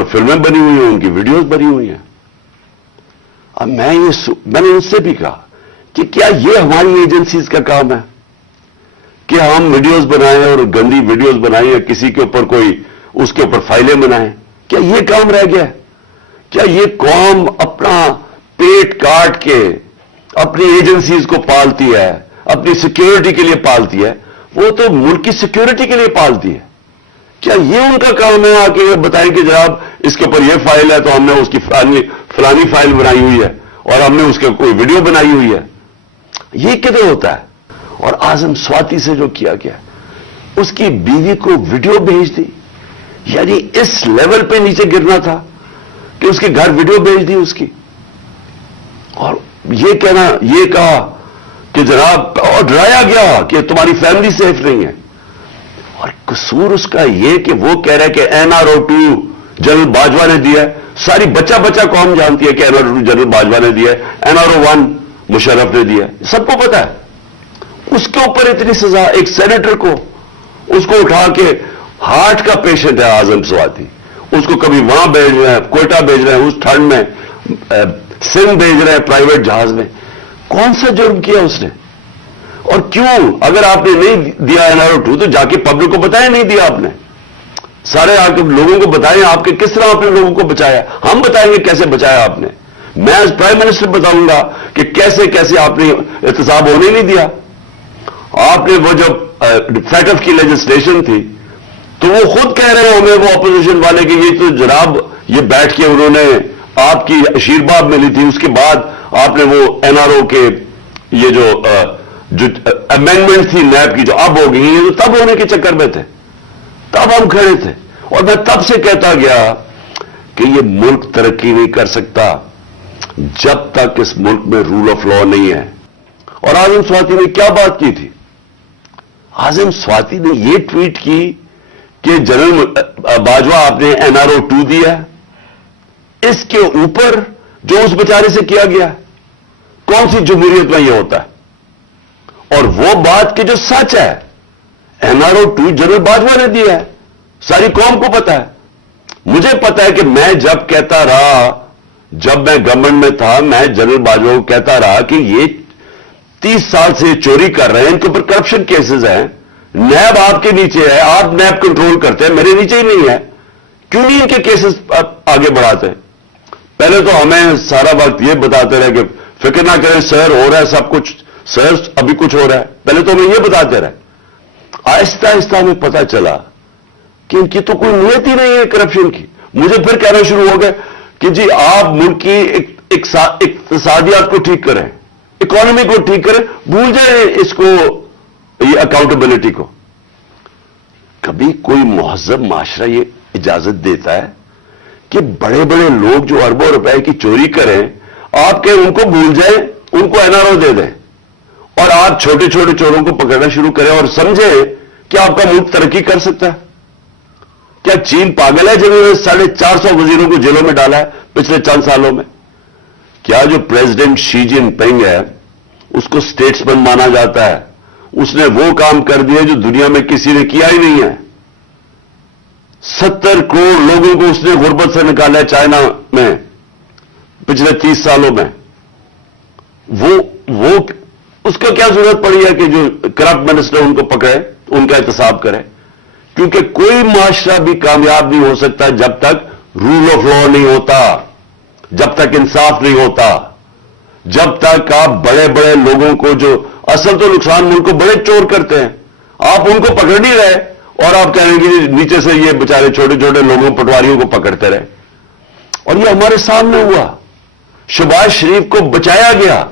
اوپر فلمیں بنی ہوئی ہیں, ان کی ویڈیوز بنی ہوئی ہیں. اب میں نے ان سے بھی کہا کہ کیا یہ ہماری ایجنسیز کا کام ہے کہ ہم ویڈیوز بنائیں اور گندی ویڈیوز بنائیں یا کسی کے اوپر کوئی اس کے اوپر فائلیں بنائیں؟ کیا یہ کام رہ گیا ہے؟ کیا یہ قوم اپنا پیٹ کاٹ کے اپنی ایجنسیز کو پالتی ہے, اپنی سیکیورٹی کے لیے پالتی ہے؟ وہ تو ملک کی سیکیورٹی کے لیے پالتی ہے. کیا یہ ان کا کام ہے آ کے بتائیں کہ جناب اس کے اوپر یہ فائل ہے تو ہم نے اس کی فلانی فائل بنائی ہوئی ہے اور ہم نے اس کے کوئی ویڈیو بنائی ہوئی ہے؟ یہ کدھر ہوتا ہے؟ اور اعظم سواتی سے جو کیا گیا, اس کی بیوی کو ویڈیو بھیج دی, یعنی اس لیول پہ نیچے گرنا تھا کہ اس کے گھر ویڈیو بھیج دی اس کی, اور یہ کہا کہ جناب, اور ڈرایا گیا کہ تمہاری فیملی سیف نہیں ہے. اور قصور اس کا یہ کہ وہ کہہ رہا ہے کہ NRO2 جنرل باجوہ نے دیا ہے. ساری بچہ قوم جانتی ہے کہ NRO2 جنرل باجوہ نے دیا ہے, NRO1 مشرف نے دیا ہے, سب کو پتا ہے. اس کے اوپر اتنی سزا, ایک سینیٹر کو, اس کو اٹھا کے, ہارٹ کا پیشنٹ ہے اعظم سواتی, اس کو کبھی وہاں بھیج رہے ہیں, کوئٹہ بھیج رہے ہیں, اس ٹھنڈ میں سندھ بھیج رہے ہیں پرائیویٹ جہاز میں. کون سا جرم کیا اس نے؟ اور کیوں؟ اگر آپ نے نہیں دیا NRO2 تو جا کے پبلک کو بتائیں نہیں دیا آپ نے, سارے آ کے لوگوں کو بتائیں آپ کے کس طرح آپ نے لوگوں کو بچایا. ہم بتائیں گے کیسے بچایا آپ نے, میں ایز پرائم منسٹر بتاؤں گا کہ کیسے آپ نے احتساب ہونے نہیں دیا. آپ نے وہ جب فیٹف کی لیجسلیشن تھی تو وہ خود کہہ رہے ہوں گے وہ اپوزیشن والے کہ یہ تو جناب یہ بیٹھ کے انہوں نے آپ کی آشیرواد ملی تھی, اس کے بعد آپ نے وہ NRO کے یہ جو امینڈمنٹ تھی نیب کی جو اب ہو گئی, یہ تو تب ہونے کے چکر میں تھے, تب ہم کھڑے تھے. اور میں تب سے کہتا گیا کہ یہ ملک ترقی نہیں کر سکتا جب تک اس ملک میں رول آف لا نہیں ہے. اور اعظم سواتی نے کیا بات کی تھی؟ اعظم سواتی نے یہ ٹویٹ کی کہ جنرل باجوہ آپ نے NRO2 دیا, اس کے اوپر جو اس بیچارے سے کیا گیا, کون سی جمہوریت میں یہ ہوتا ہے؟ اور وہ بات کہ جو سچ ہے, NRO2 جنرل باجوہ نے دیا ہے, ساری قوم کو پتا ہے. مجھے پتا ہے کہ میں جب کہتا رہا, جب میں گورنمنٹ میں تھا, میں جنرل باجوہ کو کہتا رہا کہ یہ 30 سال سے چوری کر رہے ہیں, ان کے اوپر کرپشن کیسز ہیں, نیب آپ کے نیچے ہے, آپ نیب کنٹرول کرتے ہیں, میرے نیچے ہی نہیں ہے, کیوں نہیں ان کے کیسز آگے بڑھاتے؟ پہلے تو ہمیں سارا وقت یہ بتاتے رہے کہ فکر نہ کریں سر, ہو رہا ہے سب کچھ, سر ابھی کچھ ہو رہا ہے. پہلے تو ہمیں یہ بتاتے رہے. آہستہ آہستہ ہمیں پتا چلا کہ ان کی تو کوئی نیت ہی نہیں ہے کرپشن کی. مجھے پھر کہنا شروع ہو گیا کہ جی آپ ملک کی اقتصادیات کو ٹھیک کریں, اکانومی کو ٹھیک کریں, بھول جائیں اس کو, یہ اکاؤنٹیبلٹی کو. کبھی کوئی مہذب معاشرہ یہ اجازت دیتا ہے کہ بڑے بڑے لوگ جو اربوں روپے کی چوری کریں, آپ کہ ان کو بھول جائیں, ان کو NRO دے دیں, اور آپ چھوٹے چھوٹے چوروں کو پکڑنا شروع کریں اور سمجھیں کہ آپ کا ملک ترقی کر سکتا ہے؟ کیا چین پاگل ہے جنہوں نے 450 وزیروں کو جیلوں میں ڈالا ہے پچھلے چند سالوں میں؟ کیا جو پریزیڈنٹ شی جن پنگ ہے اس کو اسٹیٹسمین مانا جاتا ہے, اس نے وہ کام کر دیا جو دنیا میں کسی نے کیا ہی نہیں ہے. 70 کروڑ لوگوں کو اس نے غربت سے نکالا ہے چائنا میں پچھلے 30 سالوں میں. وہ اس کو کیا ضرورت پڑی ہے کہ جو کرپٹ منسٹر ان کو پکڑے, ان کا احتساب کرے؟ کیونکہ کوئی معاشرہ بھی کامیاب نہیں ہو سکتا جب تک رول آف لا نہیں ہوتا, جب تک انصاف نہیں ہوتا, جب تک آپ بڑے بڑے لوگوں کو, جو اصل تو نقصان ملک کو بڑے چور کرتے ہیں, آپ ان کو پکڑ نہیں رہے اور آپ کہیں گے نیچے سے یہ بیچارے چھوٹے چھوٹے لوگوں پٹواریوں کو پکڑتے رہے. اور یہ ہمارے سامنے ہوا. شہباز شریف کو بچایا گیا,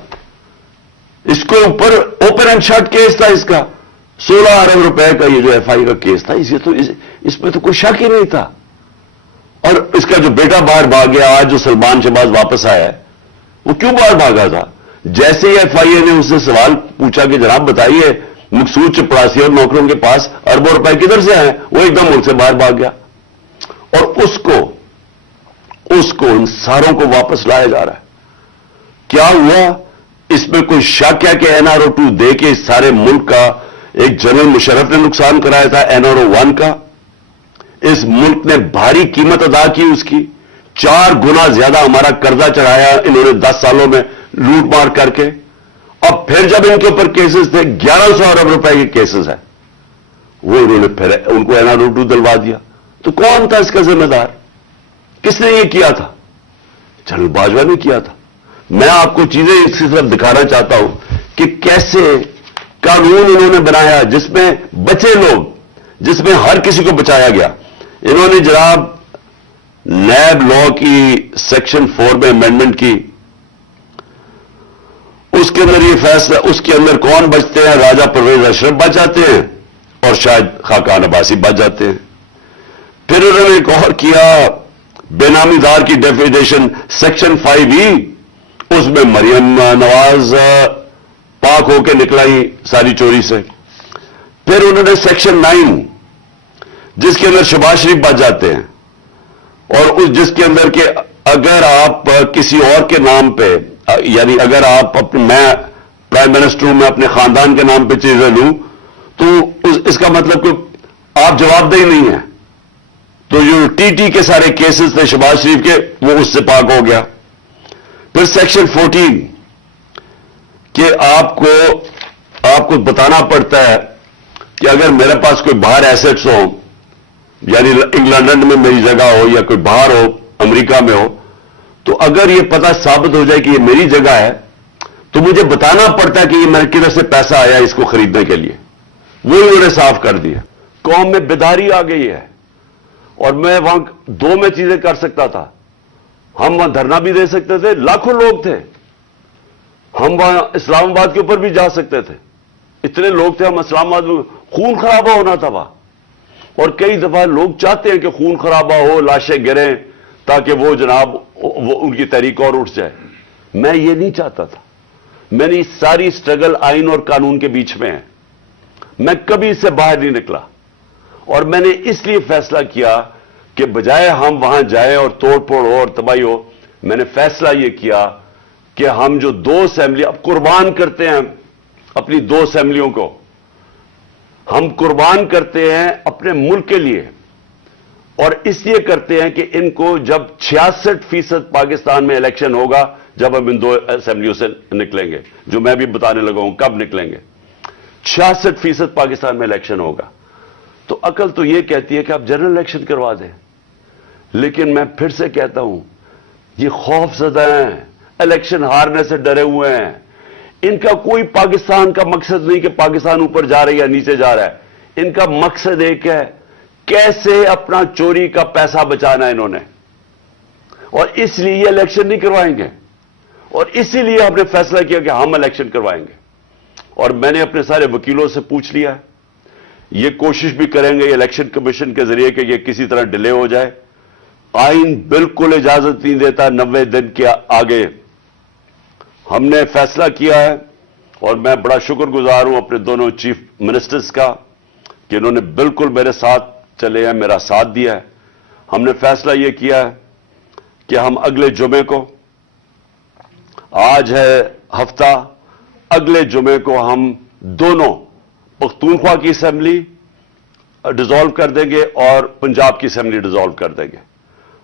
اس کو اوپر اوپن اینڈ شٹ کیس تھا, اس کا 16 ارب روپے کا یہ جو FI کا کیس تھا, اس میں تو کوئی شک ہی نہیں تھا. اور اس کا جو بیٹا باہر بھاگ گیا, آج جو سلمان شہباز واپس آیا ہے, وہ کیوں باہر بھاگا تھا؟ جیسے ہی FIA نے اس سے سوال پوچھا کہ جناب بتائیے مقصود چپڑاسی اور نوکروں کے پاس اربوں روپے کدھر سے آئے, وہ ایک دم ملک سے باہر بھاگ گیا. اور اس کو ان ساروں کو واپس لایا جا رہا ہے. کیا ہوا؟ اس میں کوئی شک ہے کہ NRO2 دے کے اس سارے ملک کا ایک جنرل مشرف نے نقصان کرایا تھا, NRO1 کا, اس ملک نے بھاری قیمت ادا کی اس کی. 4 گنا زیادہ ہمارا قرضہ چڑھایا انہوں نے 10 سالوں میں لوٹ مار کر کے. اب پھر جب ان کے اوپر کیسز تھے 1100 ارب روپے کے کیسز ہیں, وہ انہوں نے پھر ان کو NR2 دلوا دیا. تو کون تھا اس کا ذمہ دار؟ کس نے یہ کیا تھا؟ جنرل باجوہ نے کیا تھا. میں آپ کو چیزیں اس کی طرف دکھانا چاہتا ہوں کہ کیسے قانون انہوں نے بنایا جس میں بچے لوگ, جس میں ہر کسی کو بچایا گیا. انہوں نے جناب نیب لا کی سیکشن 4 میں امینڈمنٹ کی, اس کے اندر یہ فیصلہ, اس کے اندر کون بچتے ہیں؟ راجہ پرویز اشرف بچ جاتے ہیں اور شاید خاقان عباسی بچ جاتے ہیں. پھر انہوں نے ایک اور کیا, بے نامی دار کی ڈیفینیشن سیکشن 5E, اس میں مریم نواز پاک ہو کے نکلائی ساری چوری سے. پھر انہوں نے سیکشن 9 جس کے اندر شہباز شریف بچ جاتے ہیں, اور اس جس کے اندر کہ اگر آپ کسی اور کے نام پہ, یعنی اگر آپ میں پرائم منسٹر ہوں, میں اپنے خاندان کے نام پہ چیزیں لوں تو اس کا مطلب کہ آپ جواب دہی نہیں ہیں. تو جو TT کے سارے کیسز تھے شہباز شریف کے, وہ اس سے پاک ہو گیا. پھر سیکشن 14 کہ آپ کو بتانا پڑتا ہے کہ اگر میرے پاس کوئی باہر ایسٹس ہو, یعنی انگلینڈ میں میری جگہ ہو یا کوئی باہر ہو, امریکہ میں ہو, تو اگر یہ پتہ ثابت ہو جائے کہ یہ میری جگہ ہے تو مجھے بتانا پڑتا ہے کہ یہ میرے کدھر سے پیسہ آیا اس کو خریدنے کے لیے. وہ انہوں نے صاف کر دیا. قوم میں بیداری آ گئی ہے, اور میں وہاں 2 میں چیزیں کر سکتا تھا. ہم وہاں دھرنا بھی دے سکتے تھے, لاکھوں لوگ تھے. ہم وہاں اسلام آباد کے اوپر بھی جا سکتے تھے, اتنے لوگ تھے. ہم اسلام آباد میں خون خرابہ ہونا تھا وہاں, اور کئی دفعہ لوگ چاہتے ہیں کہ خون خرابہ ہو, لاشیں گریں, تاکہ وہ جناب ان کی تحریک اور اٹھ جائے. میں یہ نہیں چاہتا تھا. میں نے ساری سٹرگل آئین اور قانون کے بیچ میں ہے. میں کبھی اس سے باہر نہیں نکلا, اور میں نے اس لیے فیصلہ کیا کہ بجائے ہم وہاں جائیں اور توڑ پھوڑ ہو اور تباہی ہو, میں نے فیصلہ یہ کیا کہ ہم جو 2 اسمبلی اب قربان کرتے ہیں اپنی 2 اسمبلیوں کو, ہم قربان کرتے ہیں اپنے ملک کے لیے, اور اس لیے کرتے ہیں کہ ان کو جب 66% پاکستان میں الیکشن ہوگا, جب ہم ان 2 اسمبلیوں سے نکلیں گے, جو میں بھی بتانے لگا ہوں کب نکلیں گے, 66% پاکستان میں الیکشن ہوگا, تو عقل تو یہ کہتی ہے کہ آپ جنرل الیکشن کروا دیں. لیکن میں پھر سے کہتا ہوں, یہ خوف زدہ ہیں, الیکشن ہارنے سے ڈرے ہوئے ہیں. ان کا کوئی پاکستان کا مقصد نہیں کہ پاکستان اوپر جا رہا ہے یا نیچے جا رہا ہے. ان کا مقصد ایک ہے, کیسے اپنا چوری کا پیسہ بچانا ہے انہوں نے, اور اس لیے یہ الیکشن نہیں کروائیں گے. اور اسی لیے ہم نے فیصلہ کیا کہ ہم الیکشن کروائیں گے. اور میں نے اپنے سارے وکیلوں سے پوچھ لیا ہے, یہ کوشش بھی کریں گے الیکشن کمیشن کے ذریعے کہ یہ کسی طرح ڈیلے ہو جائے. آئین بالکل اجازت نہیں دیتا 90 دن کے آگے. ہم نے فیصلہ کیا ہے, اور میں بڑا شکر گزار ہوں اپنے دونوں چیف منسٹرز کا کہ انہوں نے بالکل میرے ساتھ چلے ہیں, میرا ساتھ دیا ہے. ہم نے فیصلہ یہ کیا ہے کہ ہم اگلے جمعے کو, آج ہے ہفتہ, اگلے جمعے کو ہم دونوں پختونخوا کی اسمبلی ڈیزالو کر دیں گے اور پنجاب کی اسمبلی ڈیزالو کر دیں گے,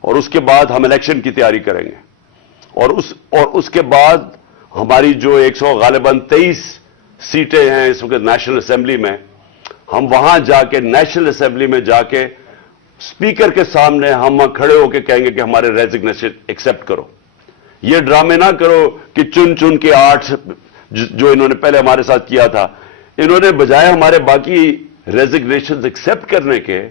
اور اس کے بعد ہم الیکشن کی تیاری کریں گے. اور اس کے بعد ہماری جو 100 غالباً 23 سیٹیں ہیں اس وقت نیشنل اسمبلی میں, ہم وہاں جا کے نیشنل اسمبلی میں جا کے اسپیکر کے سامنے ہم کھڑے ہو کے کہیں گے کہ ہمارے ریزگنیشن ایکسپٹ کرو. یہ ڈرامے نہ کرو کہ چن کے 8 جو انہوں نے پہلے ہمارے ساتھ کیا تھا, انہوں نے بجائے ہمارے باقی ریزگنیشن ایکسپٹ کرنے کے,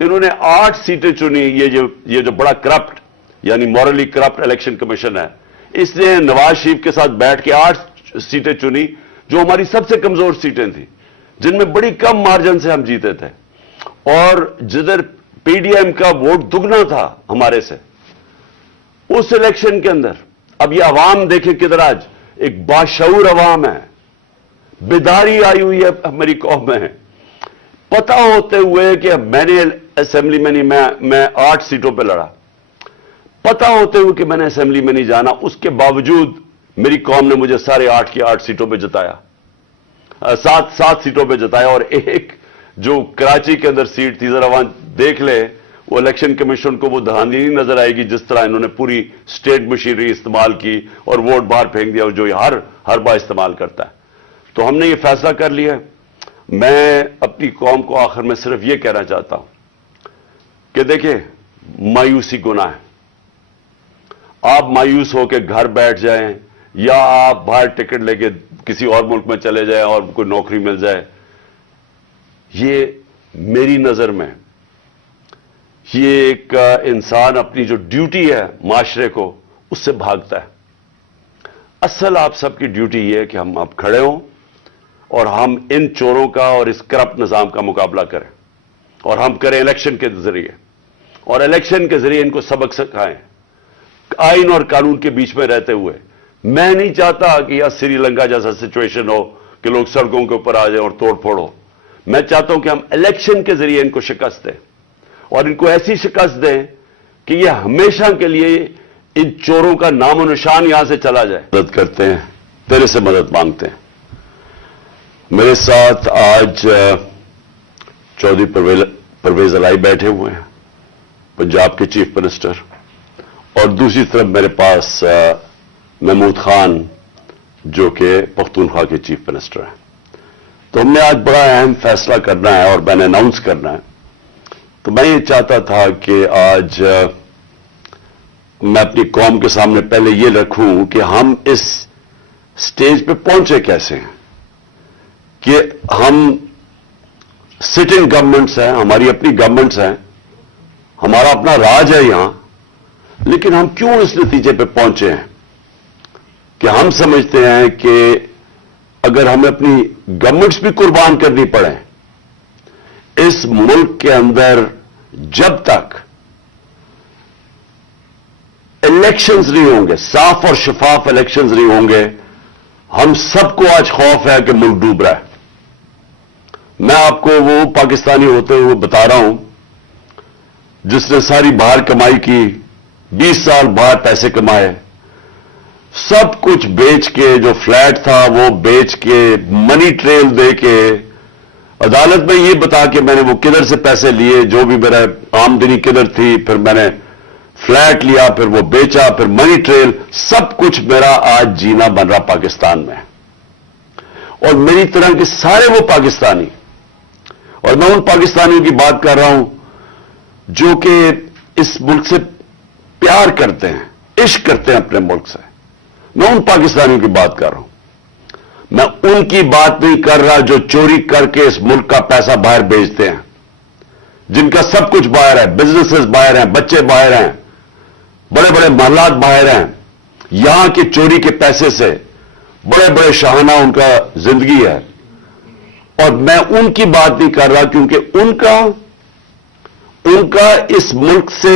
انہوں نے 8 سیٹیں چنی. یہ جو بڑا کرپٹ یعنی مورلی کرپٹ الیکشن کمیشن ہے, اس نے نواز شریف کے ساتھ بیٹھ کے 8 سیٹیں چنی جو ہماری سب سے کمزور سیٹیں تھیں, جن میں بڑی کم مارجن سے ہم جیتے تھے, اور جدھر PDM کا ووٹ دگنا تھا ہمارے سے اس الیکشن کے اندر. اب یہ عوام دیکھیں کدھر, آج ایک باشعور عوام ہے, بیداری آئی ہوئی ہے ہماری قوم میں. پتہ ہوتے ہوئے کہ میں نے اسمبلی میں نہیں, میں 8 سیٹوں پہ لڑا, پتہ ہوتے ہوئے کہ میں نے اسمبلی میں نہیں جانا, اس کے باوجود میری قوم نے مجھے سارے 8 کی 8 سیٹوں پہ جتایا, 7 سیٹوں پہ جتایا. اور ایک جو کراچی کے اندر سیٹ تھی, ذرا وہاں دیکھ لے وہ الیکشن کمیشن کو وہ دھاندلی نہیں نظر آئے گی جس طرح انہوں نے پوری اسٹیٹ مشینری استعمال کی اور ووٹ باہر پھینک دیا، اور جو ہر بار استعمال کرتا ہے۔ تو ہم نے یہ فیصلہ کر لیا ہے۔ میں اپنی قوم کو آخر میں صرف یہ کہنا چاہتا ہوں کہ دیکھیں، مایوسی گناہ ہے۔ آپ مایوس ہو کے گھر بیٹھ جائیں یا آپ باہر ٹکٹ لے کے کسی اور ملک میں چلے جائیں اور کوئی نوکری مل جائے، یہ میری نظر میں یہ ایک انسان اپنی جو ڈیوٹی ہے معاشرے کو اس سے بھاگتا ہے۔ اصل آپ سب کی ڈیوٹی یہ ہے کہ ہم اب کھڑے ہوں اور ہم ان چوروں کا اور اس کرپٹ نظام کا مقابلہ کریں، اور ہم کریں الیکشن کے ذریعے، اور الیکشن کے ذریعے ان کو سبق سکھائیں آئین اور قانون کے بیچ میں رہتے ہوئے۔ میں نہیں چاہتا کہ یہاں سری لنکا جیسا سچویشن ہو کہ لوگ سڑکوں کے اوپر آ جائیں اور توڑ پھوڑ ہو۔ میں چاہتا ہوں کہ ہم الیکشن کے ذریعے ان کو شکست دیں، اور ان کو ایسی شکست دیں کہ یہ ہمیشہ کے لیے ان چوروں کا نام و نشان یہاں سے چلا جائے۔ مدد کرتے ہیں، تیرے سے مدد مانگتے ہیں۔ میرے ساتھ آج چودھری پرویز الہی بیٹھے ہوئے ہیں، پنجاب کے چیف منسٹر، اور دوسری طرف میرے پاس محمود خان جو کہ پختونخوا کے چیف منسٹر ہیں۔ تو ہم نے آج بڑا اہم فیصلہ کرنا ہے اور میں نے اناؤنس کرنا ہے۔ تو میں یہ چاہتا تھا کہ آج میں اپنی قوم کے سامنے پہلے یہ رکھوں کہ ہم اس سٹیج پہ پہنچے کیسے ہیں، کہ ہم سٹنگ گورنمنٹس ہیں، ہماری اپنی گورنمنٹس ہیں، ہمارا اپنا راج ہے یہاں، لیکن ہم کیوں اس نتیجے پہ پہنچے ہیں کہ ہم سمجھتے ہیں کہ اگر ہمیں اپنی گورنمنٹس بھی قربان کرنی پڑے اس ملک کے اندر، جب تک الیکشنز نہیں ہوں گے، صاف اور شفاف الیکشنز نہیں ہوں گے، ہم سب کو آج خوف ہے کہ ملک ڈوب رہا ہے۔ میں آپ کو وہ پاکستانی ہوتے ہوئے بتا رہا ہوں جس نے ساری باہر کمائی کی، 20 سال باہر پیسے کمائے، سب کچھ بیچ کے، جو فلیٹ تھا وہ بیچ کے، منی ٹریل دے کے، عدالت میں یہ بتا کہ میں نے وہ کدھر سے پیسے لیے، جو بھی میرا آمدنی کدھر تھی، پھر میں نے فلیٹ لیا، پھر وہ بیچا، پھر منی ٹریل، سب کچھ میرا آج جینا بن رہا پاکستان میں۔ اور میری طرح کے سارے وہ پاکستانی، اور میں ان پاکستانیوں کی بات کر رہا ہوں جو کہ اس ملک سے پیار کرتے ہیں، عشق کرتے ہیں اپنے ملک سے، میں ان پاکستانیوں کی بات کر رہا ہوں۔ میں ان کی بات نہیں کر رہا جو چوری کر کے اس ملک کا پیسہ باہر بیچتے ہیں، جن کا سب کچھ باہر ہے، بزنسز باہر ہیں، بچے باہر ہیں، بڑے بڑے محلات باہر ہیں، یہاں کے چوری کے پیسے سے بڑے بڑے شاہانہ ان کا زندگی ہے۔ اور میں ان کی بات نہیں کر رہا کیونکہ ان کا اس ملک سے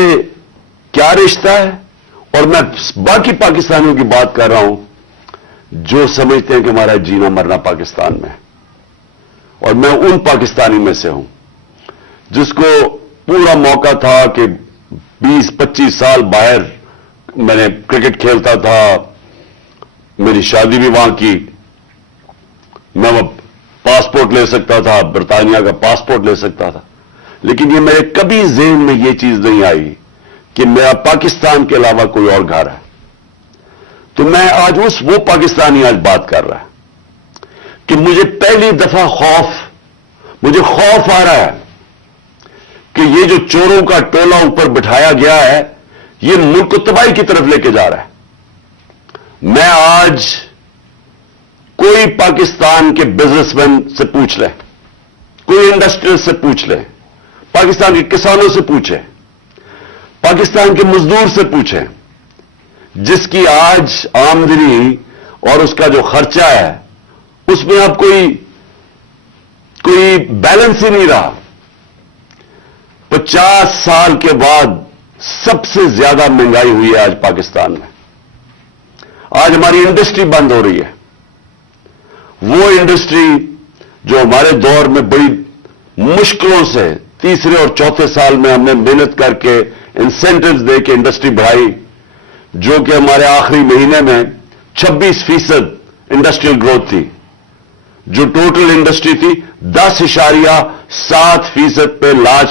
کیا رشتہ ہے، اور میں باقی پاکستانیوں کی بات کر رہا ہوں جو سمجھتے ہیں کہ ہمارا جینا مرنا پاکستان میں ہے۔ اور میں ان پاکستانی میں سے ہوں جس کو پورا موقع تھا کہ 20-25 سال باہر میں نے کرکٹ کھیلتا تھا، میری شادی بھی وہاں کی، میں پاسپورٹ لے سکتا تھا، برطانیہ کا پاسپورٹ لے سکتا تھا، لیکن یہ میرے کبھی ذہن میں یہ چیز نہیں آئی کہ میرا پاکستان کے علاوہ کوئی اور گھر ہے۔ تو میں آج وہ پاکستانی آج بات کر رہا ہے کہ مجھے پہلی دفعہ مجھے خوف آ رہا ہے کہ یہ جو چوروں کا ٹولہ اوپر بٹھایا گیا ہے یہ ملک کو تباہی کی طرف لے کے جا رہا ہے۔ میں آج کوئی پاکستان کے بزنس مین سے پوچھ لے، کوئی انڈسٹریل سے پوچھ لے، پاکستان کے کسانوں سے پوچھے، پاکستان کے مزدور سے پوچھیں، جس کی آج آمدنی اور اس کا جو خرچہ ہے اس میں اب کوئی بیلنس ہی نہیں رہا۔ 50 سال کے بعد سب سے زیادہ مہنگائی ہوئی ہے آج پاکستان میں۔ آج ہماری انڈسٹری بند ہو رہی ہے، وہ انڈسٹری جو ہمارے دور میں بڑی مشکلوں سے تیسرے اور چوتھے سال میں ہم نے محنت کر کے انسینٹیوز دے کے انڈسٹری بڑھائی، جو کہ ہمارے آخری مہینے میں 26% انڈسٹریل گروتھ تھی، جو ٹوٹل انڈسٹری تھی 10.7% پہ لارج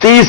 30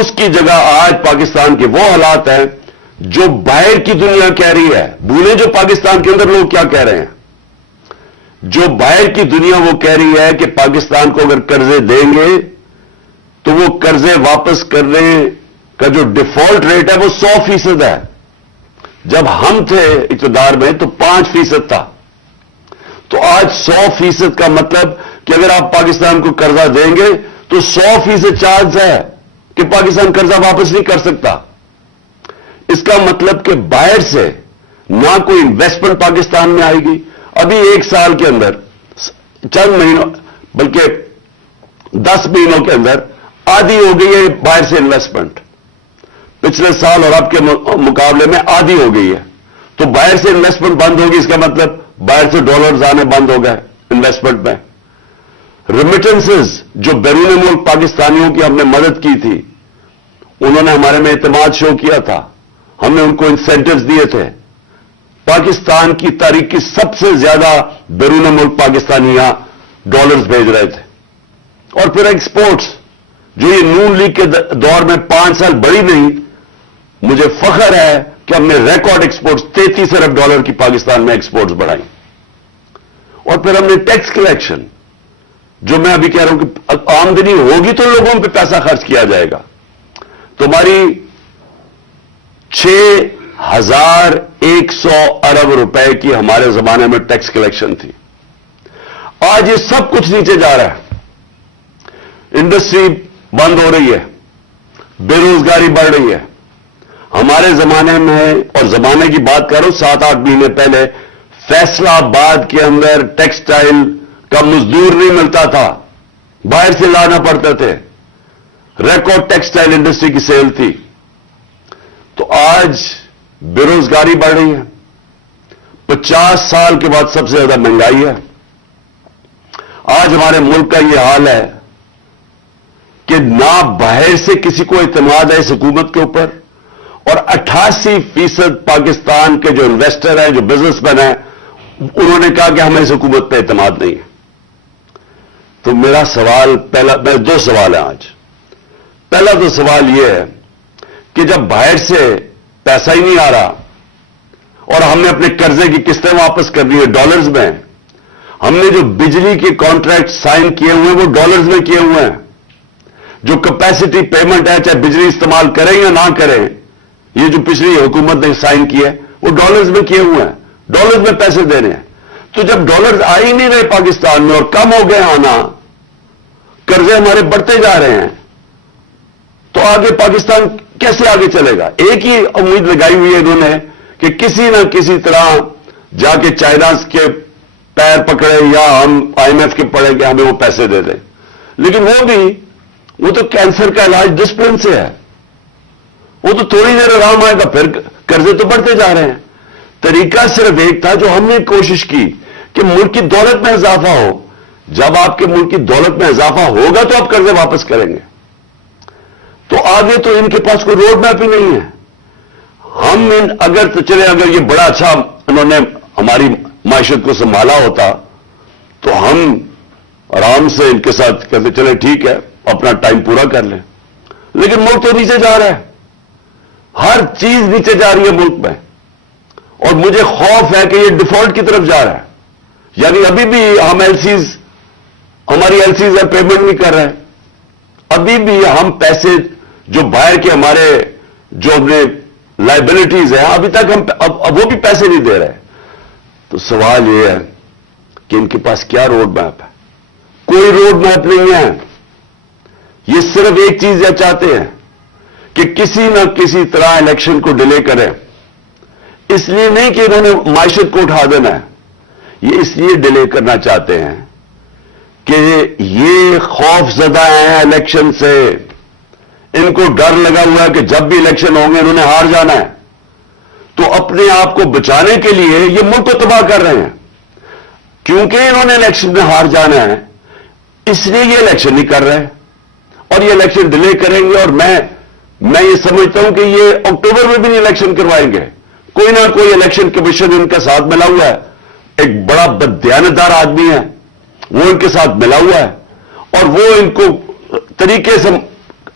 اس کی جگہ آج پاکستان کے وہ حالات ہیں جو باہر کی دنیا کہہ رہی ہے. بھولیں جو پاکستان کے اندر لوگ کیا کہہ رہے ہیں. جو باہر کی دنیا وہ کہہ رہی ہے کہ پاکستان کو اگر قرضے دیں گے تو وہ قرضے واپس کرنے کا جو ڈیفالٹ ریٹ ہے وہ 100% ہے. جب ہم تھے اقتدار میں تو 5% تھا. تو آج 100% کا مطلب کہ اگر آپ پاکستان کو قرضہ دیں گے تو 100% چانس ہے کہ پاکستان قرضہ واپس نہیں کر سکتا. اس کا مطلب کہ باہر سے نہ کوئی انویسٹمنٹ پاکستان میں آئے گی. ابھی 1 سال کے اندر چند مہینوں بلکہ 10 مہینوں کے اندر آدھی ہو گئی ہے باہر سے انویسٹمنٹ. پچھلے سال اور اب کے مقابلے میں آدھی ہو گئی ہے. تو باہر سے انویسٹمنٹ بند ہوگی. اس کا مطلب باہر سے ڈالرز آنے بند ہو گئے انویسٹمنٹ میں. ریمیٹنسز جو بیرون ملک پاکستانیوں کی ہم نے مدد کی تھی, انہوں نے ہمارے میں اعتماد شو کیا تھا, ہم نے ان کو انسینٹوز دیے تھے. پاکستان کی تاریخ کی سب سے زیادہ بیرون ملک پاکستانی یہاں ڈالرز بھیج رہے تھے. اور پھر ایکسپورٹس جو یہ نون لیگ کے دور میں 5 سال بڑھی نہیں, مجھے فخر ہے کہ ہم نے ریکارڈ ایکسپورٹس $33 ارب کی پاکستان میں ایکسپورٹس بڑھائی. اور پھر ہم نے ٹیکس کلیکشن, جو میں ابھی کہہ رہا ہوں کہ آمدنی ہوگی تو لوگوں پہ پیسہ خرچ کیا جائے گا. تمہاری 6,100 ارب روپے کی ہمارے زمانے میں ٹیکس کلیکشن تھی. آج یہ سب کچھ نیچے جا رہا ہے. انڈسٹری بند ہو رہی ہے, بے روزگاری بڑھ رہی ہے. ہمارے زمانے میں, اور زمانے کی بات کرو 7-8 مہینے پہلے, فیصلہ آباد کے اندر ٹیکسٹائل کا مزدور نہیں ملتا تھا, باہر سے لانا پڑتے تھے. ریکارڈ ٹیکسٹائل انڈسٹری کی سیل تھی. تو آج بے روزگاری بڑھ رہی ہے. 50 سال کے بعد سب سے زیادہ مہنگائی ہے. آج ہمارے ملک کا یہ حال ہے کہ نہ باہر سے کسی کو اعتماد ہے اس حکومت کے اوپر, اور 88% پاکستان کے جو انویسٹر ہیں, جو بزنس مین ہیں, انہوں نے کہا کہ ہمیں اس حکومت پہ اعتماد نہیں ہے. تو میرا سوال میرے 2 سوال ہیں آج. پہلا تو سوال یہ ہے کہ جب باہر سے پیسہ ہی نہیں آ رہا اور ہم نے اپنے قرضے کی قسطیں واپس کر دی ہے ڈالرز میں, ہم نے جو بجلی کے کانٹریکٹ سائن کیے ہوئے ہیں وہ ڈالرز میں کیے ہوئے ہیں. جو کیپیسٹی پیمنٹ ہے, چاہے بجلی استعمال کریں یا نہ کریں, یہ جو پچھلی حکومت نے سائن کیا ہے وہ ڈالرز میں کیے ہوئے ہیں, ڈالرز میں پیسے دے رہے ہیں. تو جب ڈالرز آ ہی نہیں رہے پاکستان میں اور کم ہو گئے آنا, قرضے ہمارے بڑھتے جا رہے ہیں, تو آگے پاکستان کیسے آگے چلے گا؟ ایک ہی امید لگائی ہوئی ہے انہوں نے کہ کسی نہ کسی طرح جا کے چائنا کے پیر پکڑے یا ہم IMF کے پڑے کہ ہمیں وہ پیسے دے دیں. لیکن وہ تو کینسر کا علاج ڈسپلن سے ہے. وہ تو تھوڑی دیر آرام آئے گا, پھر قرضے تو بڑھتے جا رہے ہیں. طریقہ صرف ایک تھا جو ہم نے کوشش کی کہ ملک کی دولت میں اضافہ ہو. جب آپ کے ملک کی دولت میں اضافہ ہوگا تو آپ قرضے واپس کریں گے. تو آگے تو ان کے پاس کوئی روڈ میپ ہی نہیں ہے. ہم اگر یہ بڑا اچھا انہوں نے ہماری معیشت کو سنبھالا ہوتا تو ہم آرام سے ان کے ساتھ کہتے چلے ٹھیک ہے اپنا ٹائم پورا کر لیں. لیکن ملک تو نیچے جا رہا ہے, ہر چیز نیچے جا رہی ہے ملک میں, اور مجھے خوف ہے کہ یہ ڈیفالٹ کی طرف جا رہا ہے. یعنی ابھی بھی ہم ہماری ایلسیز پیمنٹ نہیں کر رہے ہیں. ابھی بھی ہم پیسے جو باہر کے ہمارے جو اپنے لائبلٹیز ہیں ابھی تک ہم اب وہ بھی پیسے نہیں دے رہے. تو سوال یہ ہے کہ ان کے پاس کیا روڈ میپ ہے؟ کوئی روڈ میپ نہیں ہے. یہ صرف ایک چیز یہ چاہتے ہیں کہ کسی نہ کسی طرح الیکشن کو ڈیلے کریں. اس لیے نہیں کہ انہوں نے معیشت کو اٹھا دینا ہے, یہ اس لیے ڈیلے کرنا چاہتے ہیں کہ یہ خوف زدہ ہیں الیکشن سے. ان کو ڈر لگا ہوا ہے کہ جب بھی الیکشن ہوں گے انہوں نے ہار جانا ہے. تو اپنے آپ کو بچانے کے لیے یہ ملک کو تباہ کر رہے ہیں. کیونکہ انہوں نے الیکشن میں ہار جانا ہے اس لیے یہ الیکشن نہیں کر رہے, اور یہ الیکشن ڈیلے کریں گے. اور میں یہ سمجھتا ہوں کہ یہ اکتوبر میں بھی نہیں الیکشن کروائیں گے. کوئی نہ کوئی الیکشن کمیشن ان کا ساتھ ملا ہوا ہے, ایک بڑا بددیانتدار آدمی ہے وہ ان کے ساتھ ملا ہوا ہے, اور وہ ان کو طریقے سے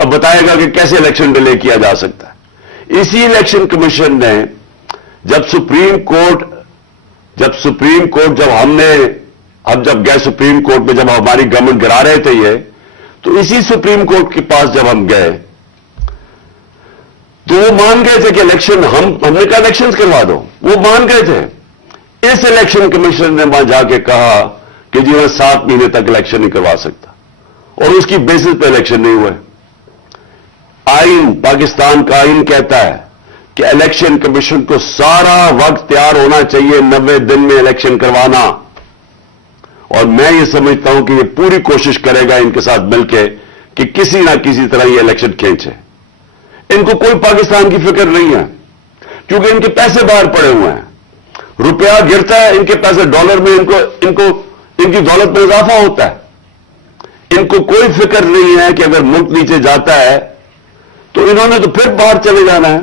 اب بتائے گا کہ کیسے الیکشن ڈیلے کیا جا سکتا ہے. اسی الیکشن کمیشن نے جب سپریم کورٹ جب گئے سپریم کورٹ میں، جب ہماری گورنمنٹ گرا رہے تھے یہ، تو اسی سپریم کورٹ کے پاس جب ہم گئے تو وہ مان گئے تھے کہ الیکشن ہم نے کہا الیکشن کروا دو، وہ مان گئے تھے. اس الیکشن کمیشن نے وہاں جا کے کہا کہ جی میں 7 مہینے تک الیکشن نہیں کروا سکتا، اور اس کی بیسس پہ الیکشن نہیں ہوئے. آئین، پاکستان کا آئین کہتا ہے کہ الیکشن کمیشن کو سارا وقت تیار ہونا چاہیے 90 دن میں الیکشن کروانا، اور میں یہ سمجھتا ہوں کہ یہ پوری کوشش کرے گا ان کے ساتھ مل کے کہ کسی نہ کسی طرح یہ الیکشن کھینچے. ان کو کوئی پاکستان کی فکر نہیں ہے، کیونکہ ان کے پیسے باہر پڑے ہوئے ہیں. روپیہ گرتا ہے، ان کے پیسے ڈالر میں، ان کی دولت میں اضافہ ہوتا ہے. ان کو کوئی فکر نہیں ہے کہ اگر ملک نیچے جاتا ہے تو انہوں نے تو پھر باہر چلے جانا ہے.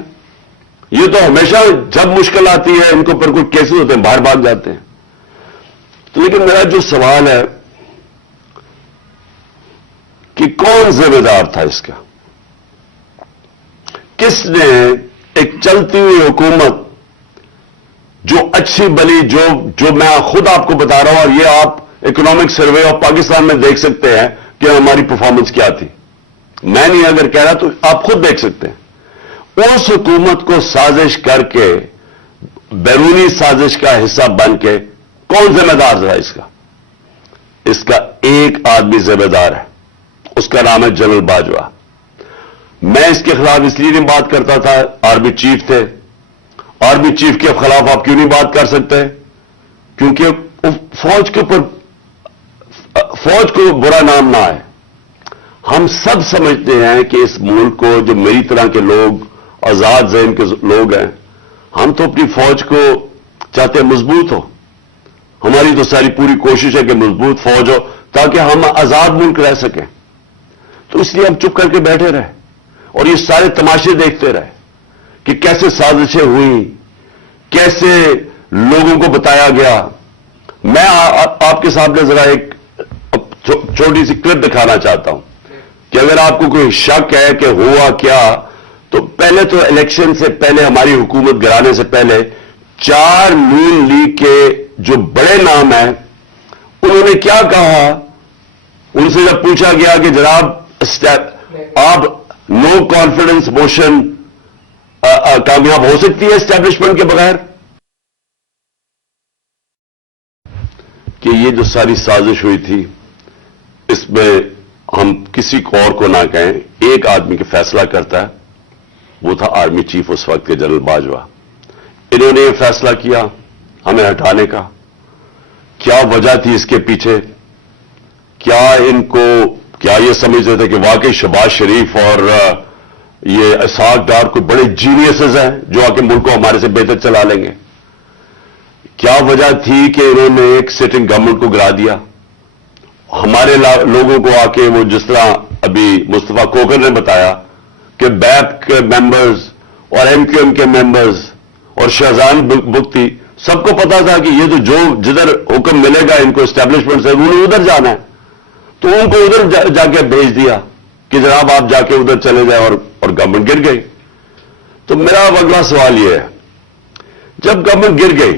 یہ تو ہمیشہ جب مشکل آتی ہے ان کو پر کوئی کیسز ہوتے ہیں باہر بھاگ جاتے ہیں. تو لیکن میرا جو سوال ہے کہ کون ذمہ دار تھا اس کا؟ کس نے ایک چلتی ہوئی حکومت جو اچھی بلی جو میں خود آپ کو بتا رہا ہوں، اور یہ آپ اکنامک سروے آف پاکستان میں دیکھ سکتے ہیں کہ ہماری پرفارمنس کیا تھی. میں نہیں اگر کہہ رہا تو آپ خود دیکھ سکتے ہیں. اس حکومت کو سازش کر کے، بیرونی سازش کا حصہ بن کے، کون ذمہ دار تھا اس کا؟ اس کا ایک آدمی ذمہ دار ہے، اس کا نام ہے جنرل باجوہ. میں اس کے خلاف اس لیے نہیں بات کرتا تھا، آرمی چیف تھے. آرمی چیف کے خلاف آپ کیوں نہیں بات کر سکتے؟ کیونکہ فوج کو برا نام نہ آئے. ہم سب سمجھتے ہیں کہ اس ملک کو، جو میری طرح کے لوگ، آزاد ذہن کے لوگ ہیں، ہم تو اپنی فوج کو چاہتے ہیں مضبوط ہو. ہماری تو ساری پوری کوشش ہے کہ مضبوط فوج ہو تاکہ ہم آزاد ملک رہ سکیں. تو اس لیے ہم چپ کر کے بیٹھے رہے اور یہ سارے تماشے دیکھتے رہے کہ کیسے سازشیں ہوئی، کیسے لوگوں کو بتایا گیا. میں آپ کے سامنے ذرا ایک چھوٹی سی کلپ دکھانا چاہتا ہوں کہ اگر آپ کو کوئی شک ہے کہ ہوا کیا، تو پہلے تو الیکشن سے پہلے، ہماری حکومت گرانے سے پہلے، 4 نون لیگ کے جو بڑے نام ہیں انہوں نے کیا کہا. ان سے جب پوچھا گیا کہ جناب آپ نو کانفیڈنس موشن کامیاب ہو سکتی ہے اسٹیبلشمنٹ کے بغیر، کہ یہ جو ساری سازش ہوئی تھی اس میں ہم کسی کو اور کو نہ کہیں، ایک آدمی کے فیصلہ کرتا ہے، وہ تھا آرمی چیف اس وقت کے جنرل باجوہ. انہوں نے یہ فیصلہ کیا ہمیں ہٹانے کا. کیا وجہ تھی اس کے پیچھے؟ کیا یہ سمجھتے تھے کہ واقعی شہباز شریف اور یہ اسحاق ڈار کوئی بڑے جینیسز ہیں جو آ کے ملک کو ہمارے سے بہتر چلا لیں گے؟ کیا وجہ تھی کہ انہوں نے ایک سٹنگ گورنمنٹ کو گرا دیا؟ ہمارے لوگوں کو آ کے، وہ جس طرح ابھی مصطفیٰ کوکر نے بتایا کہ بیپ کے ممبرز اور ایم کیو ایم کے ممبرز اور شہزان بگٹی، سب کو پتا تھا کہ یہ تو جدھر حکم ملے گا ان کو اسٹیبلشمنٹ سے، انہوں نے ادھر جانا ہے، تو ان کو ادھر جا کے بھیج دیا کہ جناب آپ جا کے ادھر چلے جائیں، اور گورنمنٹ گر گئی. تو میرا اگلا سوال یہ ہے، جب گورنمنٹ گر گئی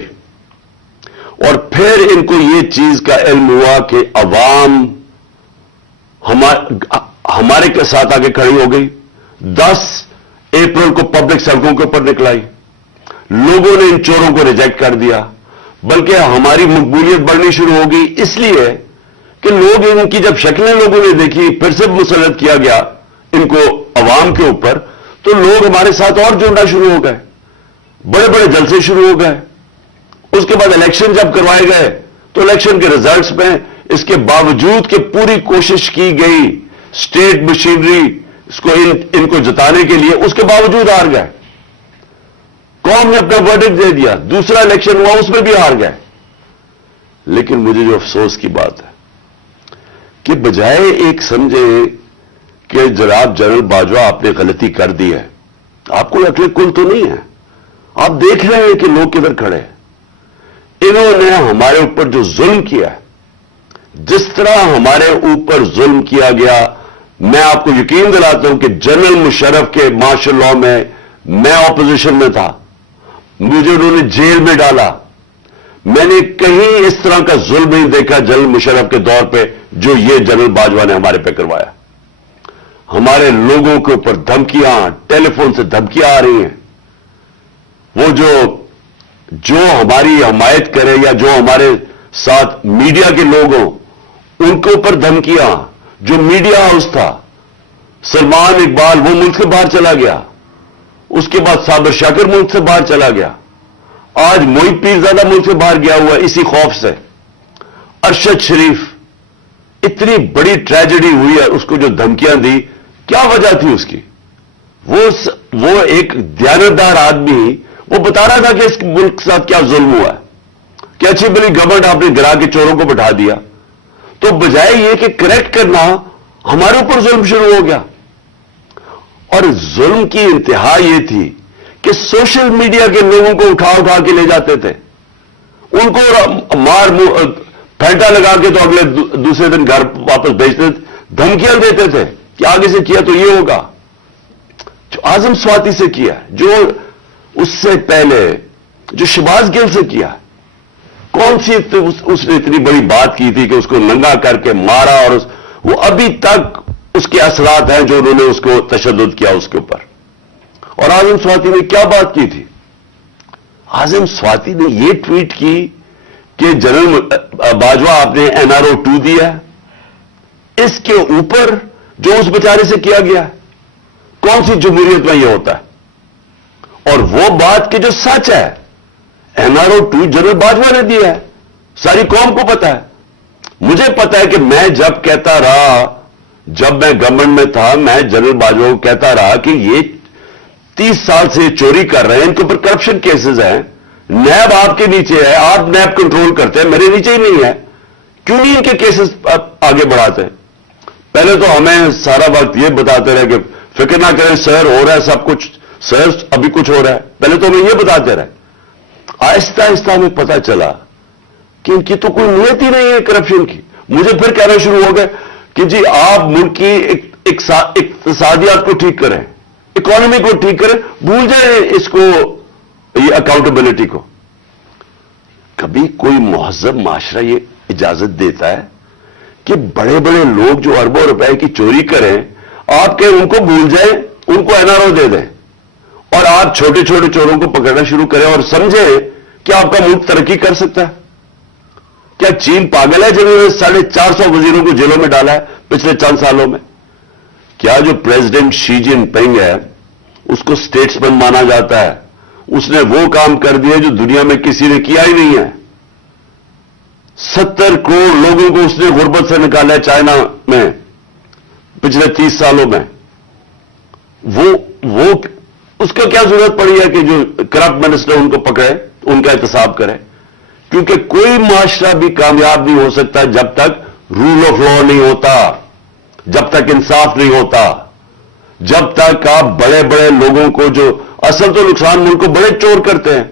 اور پھر ان کو یہ چیز کا علم ہوا کہ عوام ہمارے کے ساتھ آگے کھڑی ہو گئی، 10 اپریل کو پبلک سڑکوں کے اوپر نکلائی، لوگوں نے ان چوروں کو ریجیکٹ کر دیا، بلکہ ہماری مقبولیت بڑھنی شروع ہو گئی، اس لیے کہ لوگ ان کی جب شکلیں لوگوں نے دیکھی، پھر سے مسلط کیا گیا ان کو عوام کے اوپر، تو لوگ ہمارے ساتھ اور جڑنا شروع ہو گئے، بڑے بڑے جلسے شروع ہو گئے. اس کے بعد الیکشن جب کروائے گئے تو الیکشن کے ریزلٹس میں اس کے باوجود کہ پوری کوشش کی گئی اسٹیٹ مشینری اس کو ان کو جتانے کے لیے، اس کے باوجود ہار گئے. قوم نے اپنا ورڈکٹ دے دیا، دوسرا الیکشن ہوا اس میں بھی ہار گئے. لیکن مجھے جو افسوس کی بات ہے کہ بجائے ایک سمجھے کہ جناب جنرل باجوہ آپ نے غلطی کر دی ہے، آپ کو عقل کل تو نہیں ہے، آپ دیکھ رہے ہیں کہ لوگ کدھر کھڑے ہیں. انہوں نے ہمارے اوپر جو ظلم کیا ہے، جس طرح ہمارے اوپر ظلم کیا گیا میں آپ کو یقین دلاتا ہوں کہ جنرل مشرف کے مارشل لاء میں اپوزیشن میں تھا, مجھے انہوں نے جیل میں ڈالا. میں نے کہیں اس طرح کا ظلم نہیں دیکھا جنرل مشرف کے دور پہ جو یہ جنرل باجوہ نے ہمارے پہ کروایا. ہمارے لوگوں کے اوپر دھمکیاں, ٹیلی فون سے دھمکیاں آ رہی ہیں. وہ جو ہماری حمایت کرے یا جو ہمارے ساتھ میڈیا کے لوگ ہوں ان کے اوپر دھمکیاں. جو میڈیا ہاؤس تھا, سلمان اقبال وہ ملک سے باہر چلا گیا, اس کے بعد صابر شاکر ملک سے باہر چلا گیا, آج محیط پیرزادہ ملک سے باہر گیا ہوا اسی خوف سے. ارشد شریف, اتنی بڑی ٹریجڈی ہوئی ہے, اس کو جو دھمکیاں دی, کیا وجہ تھی اس کی؟ وہ ایک دیانتدار آدمی, وہ بتا رہا تھا کہ اس ملک کے ساتھ کیا ظلم ہوا ہے, کہ اچھی بلی گورنمنٹ آپ نے گرا کے چوروں کو بٹھا دیا. تو بجائے یہ کہ کریکٹ کرنا, ہمارے اوپر ظلم شروع ہو گیا. اور ظلم کی انتہا یہ تھی کہ سوشل میڈیا کے لوگوں کو اٹھا کے لے جاتے تھے, ان کو مار پھینٹا لگا کے تو اگلے دوسرے دن گھر واپس بھیجتے تھے, دھمکیاں دیتے تھے کہ آگے سے کیا تو یہ ہوگا. جو اعظم سواتی سے کیا, جو اس سے پہلے جو شہباز گل سے کیا, کون سی اس نے اتنی بڑی بات کی تھی کہ اس کو ننگا کر کے مارا, اور وہ ابھی تک اس کے اثرات ہیں جو انہوں نے اس کو تشدد کیا اس کے اوپر. اور اعظم سواتی نے کیا بات کی تھی؟ اعظم سواتی نے یہ ٹویٹ کی کہ جنرل باجوہ آپ نے NRO 2 دیا, اس کے اوپر جو اس بیچارے سے کیا گیا, کون سی جمہوریت میں یہ ہوتا ہے؟ اور وہ بات کہ جو سچ ہے, NRO 2 جنرل باجوہ نے دیا ہے, ساری قوم کو پتا ہے. مجھے پتا ہے کہ میں جب کہتا رہا, جب میں گورنمنٹ میں تھا, میں جنرل باجوہ کو کہتا رہا کہ یہ 30 سال سے چوری کر رہے ہیں, ان کے اوپر کرپشن کیسز ہیں, نیب آپ کے نیچے ہے, آپ نیب کنٹرول کرتے ہیں, میرے نیچے ہی نہیں ہے, کیوں نہیں ان کے کیسز آگے بڑھاتے؟ پہلے تو ہمیں سارا وقت یہ بتاتے رہے کہ فکر نہ کریں سر, ہو رہا ہے سب کچھ, سر ابھی کچھ ہو رہا ہے. پہلے تو ہمیں یہ بتاتے رہے. آہستہ آہستہ ہمیں پتا چلا کہ ان کی تو کوئی نیت ہی نہیں ہے کرپشن کی. مجھے پھر کہنا شروع ہو گئے کہ جی آپ ملک کی اقتصادیات کو ٹھیک کریں, اکانومی کو ٹھیک کریں, بھول جائیں اس کو, یہ اکاؤنٹیبلٹی کو. کبھی کوئی مہذب معاشرہ یہ اجازت دیتا ہے کہ بڑے بڑے لوگ جو اربوں روپے کی چوری کریں, آپ کہ ان کو بھول جائیں, ان کو NRO دے دیں, اور آپ چھوٹے چھوٹے چوروں کو پکڑنا شروع کریں اور سمجھیں کہ آپ کا ملک ترقی کر سکتا ہے؟ کیا چین پاگل ہے جنہوں نے 450 وزیروں کو جیلوں میں ڈالا ہے پچھلے چند سالوں میں؟ کیا جو پریزیڈنٹ شی جن پنگ ہے اس کو اسٹیٹسمین مانا جاتا ہے, اس نے وہ کام کر دیا جو دنیا میں کسی نے کیا ہی نہیں ہے. 70 کروڑ لوگوں کو اس نے غربت سے نکالا ہے چائنا میں پچھلے 30 سالوں میں. وہ اس کو کیا ضرورت پڑی ہے کہ جو کرپٹ منسٹر ان کو پکڑے, ان کا احتساب کرے؟ کیونکہ کوئی معاشرہ بھی کامیاب نہیں ہو سکتا جب تک رول آف لا نہیں ہوتا, جب تک انصاف نہیں ہوتا, جب تک آپ بڑے بڑے لوگوں کو, جو اصل تو نقصان ملک کو بڑے چور کرتے ہیں,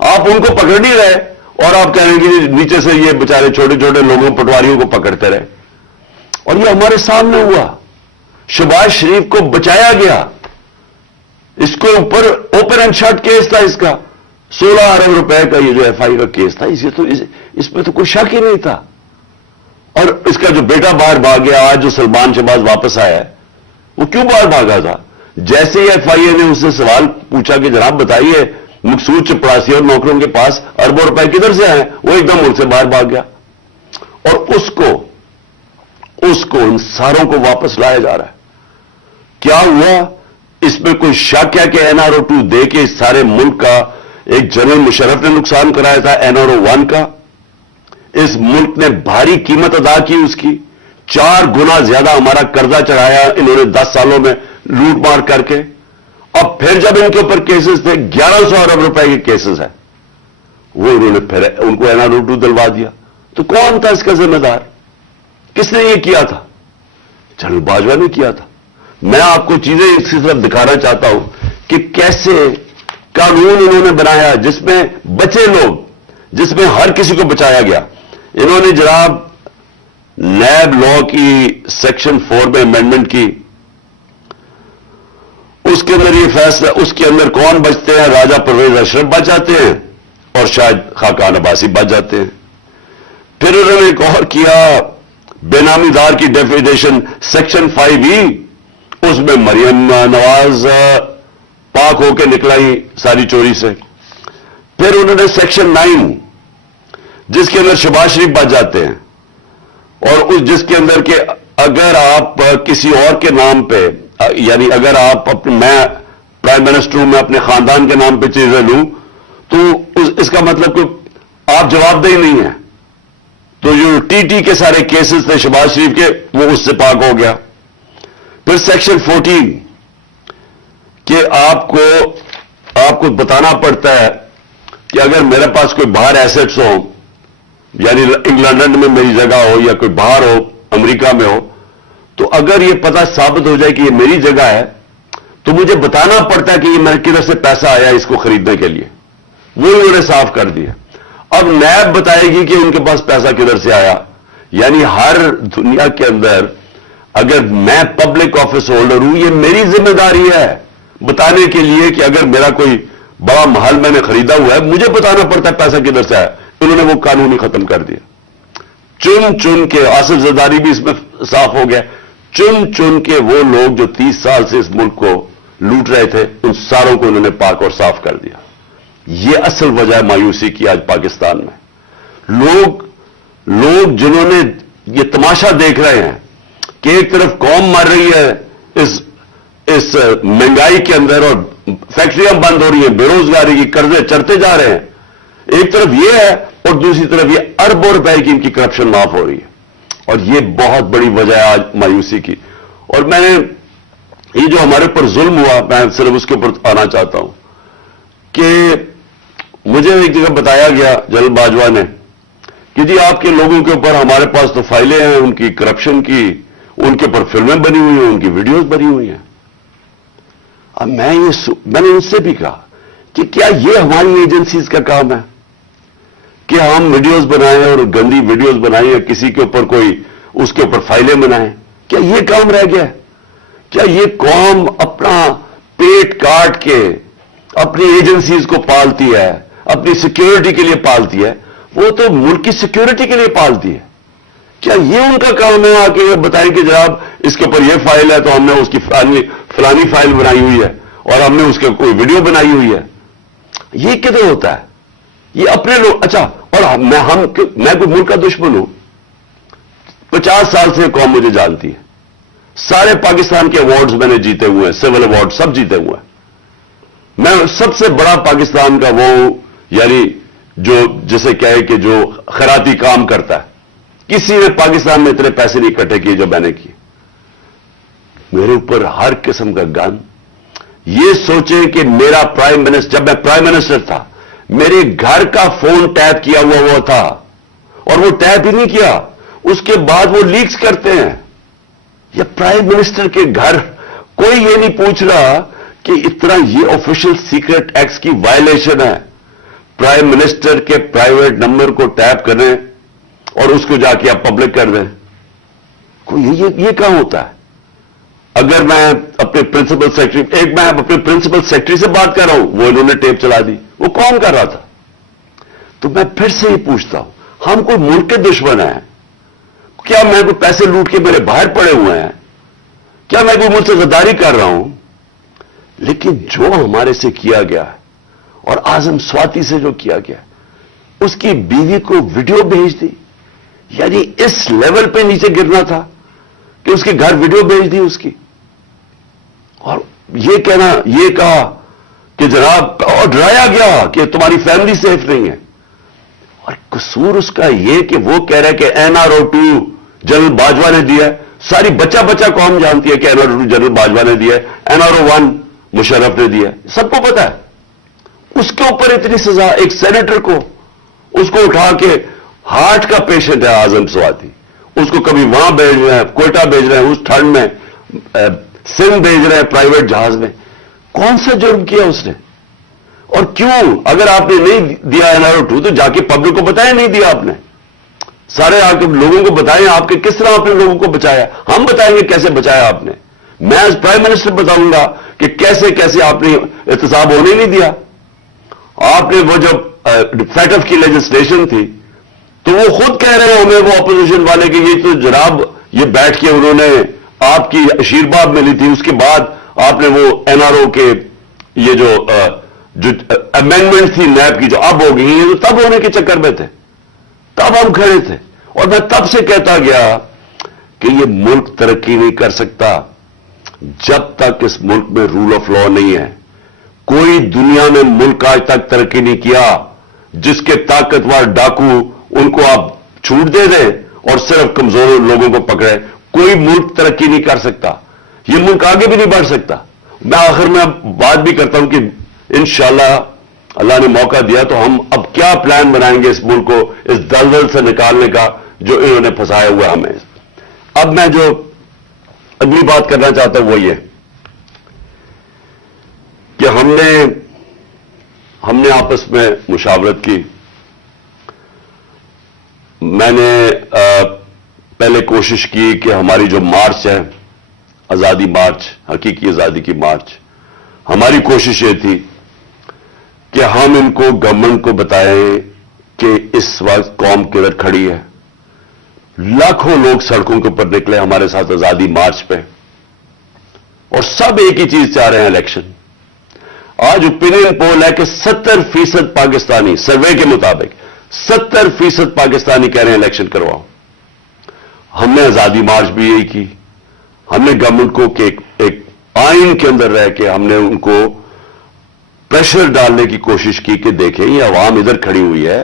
آپ ان کو پکڑ نہیں رہے, اور آپ کہہ رہے ہیں کہ نیچے سے یہ بیچارے چھوٹے چھوٹے لوگوں, پٹواریوں کو پکڑتے رہے. اور یہ ہمارے سامنے ہوا. شہباز شریف کو بچایا گیا, اس کو اوپر اوپن اینڈ شٹ کیس تھا, اس کا 16 ارب روپے کا یہ جو FI کا کیس تھا, اس میں تو کوئی شک ہی نہیں تھا. اور اس کا جو بیٹا باہر بھاگ گیا, آج جو سلمان شہباز واپس آیا ہے, وہ کیوں باہر بھاگا تھا؟ جیسے ہی FIA نے اس سے سوال پوچھا کہ جناب بتائیے مقصود چپڑاسی اور نوکروں کے پاس اربوں روپے کدھر سے آئے, وہ ایک دم ملک سے باہر بھاگ گیا. اور اس کو ان ساروں کو واپس لایا جا رہا ہے. کیا ہوا؟ اس میں کوئی شک ہے کہ NRO 2 دے کے اس سارے ملک کا ایک جنرل مشرف نے نقصان کرایا تھا NRO 1 کا. اس ملک نے بھاری قیمت ادا کی اس کی, 4 گنا زیادہ ہمارا قرضہ چڑھایا انہوں نے 10 سالوں میں لوٹ مار کر کے. اب پھر جب ان کے اوپر کیسز تھے, 1100 ارب روپے کے کیسز ہیں, وہ انہوں نے پھر ان کو NRO 2 دلوا دیا. تو کون تھا اس کا ذمہ دار؟ کس نے یہ کیا تھا؟ جنرل باجوہ نے کیا تھا. میں آپ کو چیزیں اس کی طرف دکھانا چاہتا ہوں کہ کیسے قانون انہوں نے بنایا جس میں بچے لوگ, جس میں ہر کسی کو بچایا گیا. انہوں نے جناب نیب لا کی سیکشن 4 میں امینڈمنٹ کی، اس کے اندر یہ فیصلہ، اس کے اندر کون بچتے ہیں؟ راجہ پرویز اشرف بچ جاتے ہیں اور شاید خاقان عباسی بچ جاتے ہیں۔ پھر انہوں نے ایک اور کیا، بے نامی دار کی ڈیفینیشن سیکشن 5E، اس میں مریم نواز پاک ہو کے نکلائی ساری چوری سے۔ پھر انہوں نے سیکشن 9 جس کے اندر شہباز شریف بچ جاتے ہیں، اور اس جس کے اندر کہ اگر آپ کسی اور کے نام پہ، یعنی اگر آپ میں پرائم منسٹر ہوں، میں اپنے خاندان کے نام پہ چیزیں لوں تو اس کا مطلب کہ آپ جواب دہی نہیں ہیں۔ تو جو ٹی کے سارے کیسز تھے شہباز شریف کے، وہ اس سے پاک ہو گیا۔ پھر سیکشن 14 کہ آپ کو بتانا پڑتا ہے کہ اگر میرے پاس کوئی باہر ایسٹس ہوں، یعنی انگلینڈ میں میری جگہ ہو یا کوئی باہر ہو، امریکہ میں ہو، تو اگر یہ پتہ ثابت ہو جائے کہ یہ میری جگہ ہے تو مجھے بتانا پڑتا ہے کہ یہ میرے کدھر سے پیسہ آیا اس کو خریدنے کے لیے۔ وہ انہوں نے صاف کر دیا۔ اب نیب بتائے گی کہ ان کے پاس پیسہ کدھر سے آیا۔ یعنی ہر دنیا کے اندر اگر میں پبلک آفس ہولڈر ہوں، یہ میری ذمہ داری ہے بتانے کے لیے کہ اگر میرا کوئی بڑا محل میں نے خریدا ہوا ہے، مجھے بتانا پڑتا ہے پیسہ کدھر سے آیا۔ انہوں نے وہ قانون ہی ختم کر دیا۔ چن کے آصف زرداری بھی اس میں صاف ہو گیا، چن کے وہ لوگ جو 30 سال سے اس ملک کو لوٹ رہے تھے، ان ساروں کو انہوں نے پاک اور صاف کر دیا۔ یہ اصل وجہ ہے مایوسی کی آج پاکستان میں۔ لوگ جنہوں نے یہ تماشا دیکھ رہے ہیں کہ ایک طرف قوم مر رہی ہے اس مہنگائی کے اندر اور فیکٹریاں بند ہو رہی ہیں، بے روزگاری کی قرضے چڑھتے جا رہے ہیں، ایک طرف یہ ہے اور دوسری طرف یہ اربوں روپے کی ان کی کرپشن معاف ہو رہی ہے، اور یہ بہت بڑی وجہ ہے آج مایوسی کی۔ اور میں نے یہ جو ہمارے اوپر ظلم ہوا، میں صرف اس کے اوپر آنا چاہتا ہوں کہ مجھے ایک جگہ بتایا گیا جنرل باجوہ نے کہ جی آپ کے لوگوں کے اوپر ہمارے پاس تو فائلیں ہیں ان کی کرپشن کی، ان کے اوپر فلمیں بنی ہوئی ہیں، ان کی ویڈیوز بنی ہوئی ہیں۔ اب میں نے ان سے بھی کہا کہ کیا یہ ہماری ایجنسیز کا کام ہے کہ ہم ویڈیوز بنائیں اور گندی ویڈیوز بنائیں یا کسی کے اوپر اس کے اوپر فائلیں بنائیں؟ کیا یہ کام رہ گیا ہے؟ کیا یہ قوم اپنا پیٹ کاٹ کے اپنی ایجنسیز کو پالتی ہے، اپنی سیکیورٹی کے لیے پالتی ہے؟ وہ تو ملک کی سیکیورٹی کے لیے پالتی ہے۔ کیا یہ ان کا کام ہے آ کے بتائیں کہ جناب اس کے اوپر یہ فائل ہے تو ہم نے اس کی فلانی فائل بنائی ہوئی ہے اور ہم نے اس کے کوئی ویڈیو بنائی ہوئی ہے؟ یہ کدھر ہوتا ہے؟ یہ اپنے لوگ، اچھا، اور میں کوئی ملک کا دشمن ہوں؟ 50 سال سے قوم مجھے جانتی ہے، سارے پاکستان کے ایوارڈز میں نے جیتے ہوئے ہیں، سول ایوارڈ سب جیتے ہوئے ہیں۔ میں سب سے بڑا پاکستان کا وہ یعنی جو جسے کہے کہ جو خیراتی کام کرتا ہے، کسی نے پاکستان میں اتنے پیسے نہیں اکٹھے کیے جو میں نے کیے۔ میرے اوپر ہر قسم کا گن، یہ سوچیں کہ میرا پرائم منسٹر، جب میں پرائم منسٹر تھا، میرے گھر کا فون ٹیپ کیا ہوا تھا، اور وہ ٹیپ ہی نہیں کیا، اس کے بعد وہ لیکس کرتے ہیں۔ یہ پرائم منسٹر کے گھر، کوئی یہ نہیں پوچھ رہا کہ اتنا یہ آفیشل سیکرٹ ایکٹ کی وائلیشن ہے، پرائم منسٹر کے پرائیویٹ نمبر کو ٹیپ کریں اور اس کو جا کے آپ پبلک کر دیں۔ یہ کہاں ہوتا ہے؟ اگر میں اپنے پرنسپل سیکرٹری، میں اپنے پرنسپل سیکرٹری سے بات کر رہا ہوں، وہ انہوں نے ٹیپ چلا دی، وہ کون کر رہا تھا؟ تو میں پھر سے یہ پوچھتا ہوں، ہم کوئی ملک کے دشمن ہیں؟ کیا میں کوئی پیسے لوٹ کے میرے باہر پڑے ہوئے ہیں؟ کیا میں کوئی ملک سے غداری کر رہا ہوں؟ لیکن جو ہمارے سے کیا گیا ہے، اور اعظم سواتی سے جو کیا گیا، اس کی بیوی کو ویڈیو بھیج دی، یعنی اس لیول پہ نیچے گرنا تھا کہ اس کے گھر ویڈیو بھیج دی اس کی، اور یہ کہا کہ جناب، اور ڈرایا گیا کہ تمہاری فیملی سیف نہیں ہے۔ اور قصور اس کا یہ کہ وہ کہہ رہا ہے کہ NRO2 جنرل باجوہ نے دیا ہے، ساری بچہ قوم جانتی ہے کہ NRO2 جنرل باجوہ نے دیا ہے، NRO1 مشرف نے دیا ہے، سب کو پتا ہے۔ اس کے اوپر اتنی سزا، ایک سینیٹر کو، اس کو اٹھا کے، ہارٹ کا پیشنٹ ہے اعظم سواتی، اس کو کبھی وہاں بھیج رہے ہیں، کوئٹہ بھیج رہے ہیں، اس ٹھنڈ میں سندھ بھیج رہے ہیں پرائیویٹ جہاز میں۔ کون سا جرم کیا اس نے؟ اور کیوں؟ اگر آپ نے نہیں دیا NRO2 تو جا کے پبلک کو بتایا نہیں دیا آپ نے۔ سارے آ کے لوگوں کو بتائیں آپ کے کس طرح آپ نے لوگوں کو بچایا. ہم بتائیں گے کیسے بچایا آپ نے. میں ایز پرائم منسٹر بتاؤں گا کہ کیسے کیسے آپ نے احتساب ہونے نہیں دیا. آپ نے وہ جب فیٹ آف کی لیجسلیشن تھی تو وہ خود کہہ رہے ہیں ہمیں وہ اپوزیشن والے کہ یہ تو جناب یہ بیٹھ کے انہوں نے آپ کی آشیرواد ملی تھی, اس کے بعد آپ نے وہ این آر او کے یہ جو امینڈمنٹ تھی نیب کی جو اب ہو گئی یہ تو تب ہونے کے چکر میں تھے, تب ہم کھڑے تھے. اور میں تب سے کہتا گیا کہ یہ ملک ترقی نہیں کر سکتا جب تک اس ملک میں رول آف لا نہیں ہے. کوئی دنیا میں ملک آج تک ترقی نہیں کیا جس کے طاقتور ڈاکو ان کو آپ چھوٹ دے دیں اور صرف کمزور لوگوں کو پکڑے. کوئی ملک ترقی نہیں کر سکتا, یہ ملک آگے بھی نہیں بڑھ سکتا. میں آخر میں بات بھی کرتا ہوں کہ انشاءاللہ اللہ نے موقع دیا تو ہم اب کیا پلان بنائیں گے اس ملک کو اس دلدل سے نکالنے کا جو انہوں نے پھنسایا ہوا ہمیں. اب میں جو اگلی بات کرنا چاہتا ہوں وہ یہ کہ ہم نے آپس میں مشاورت کی. میں نے پہلے کوشش کی کہ ہماری جو مارچ ہے آزادی مارچ, حقیقی آزادی کی مارچ, ہماری کوشش یہ تھی کہ ہم ان کو گورنمنٹ کو بتائیں کہ اس وقت قوم کدھر کھڑی ہے. لاکھوں لوگ سڑکوں کے اوپر نکلے ہمارے ساتھ آزادی مارچ پہ اور سب ایک ہی چیز چاہ رہے ہیں الیکشن. آج اوپینین پول ہے کہ 70% پاکستانی سروے کے مطابق 70% پاکستانی کہہ رہے ہیں الیکشن کرواؤ. ہم نے آزادی مارچ بھی یہی کی. ہم نے گورنمنٹ کو کہ ایک آئین کے اندر رہ کے ہم نے ان کو پریشر ڈالنے کی کوشش کی کہ دیکھیں یہ عوام ادھر کھڑی ہوئی ہے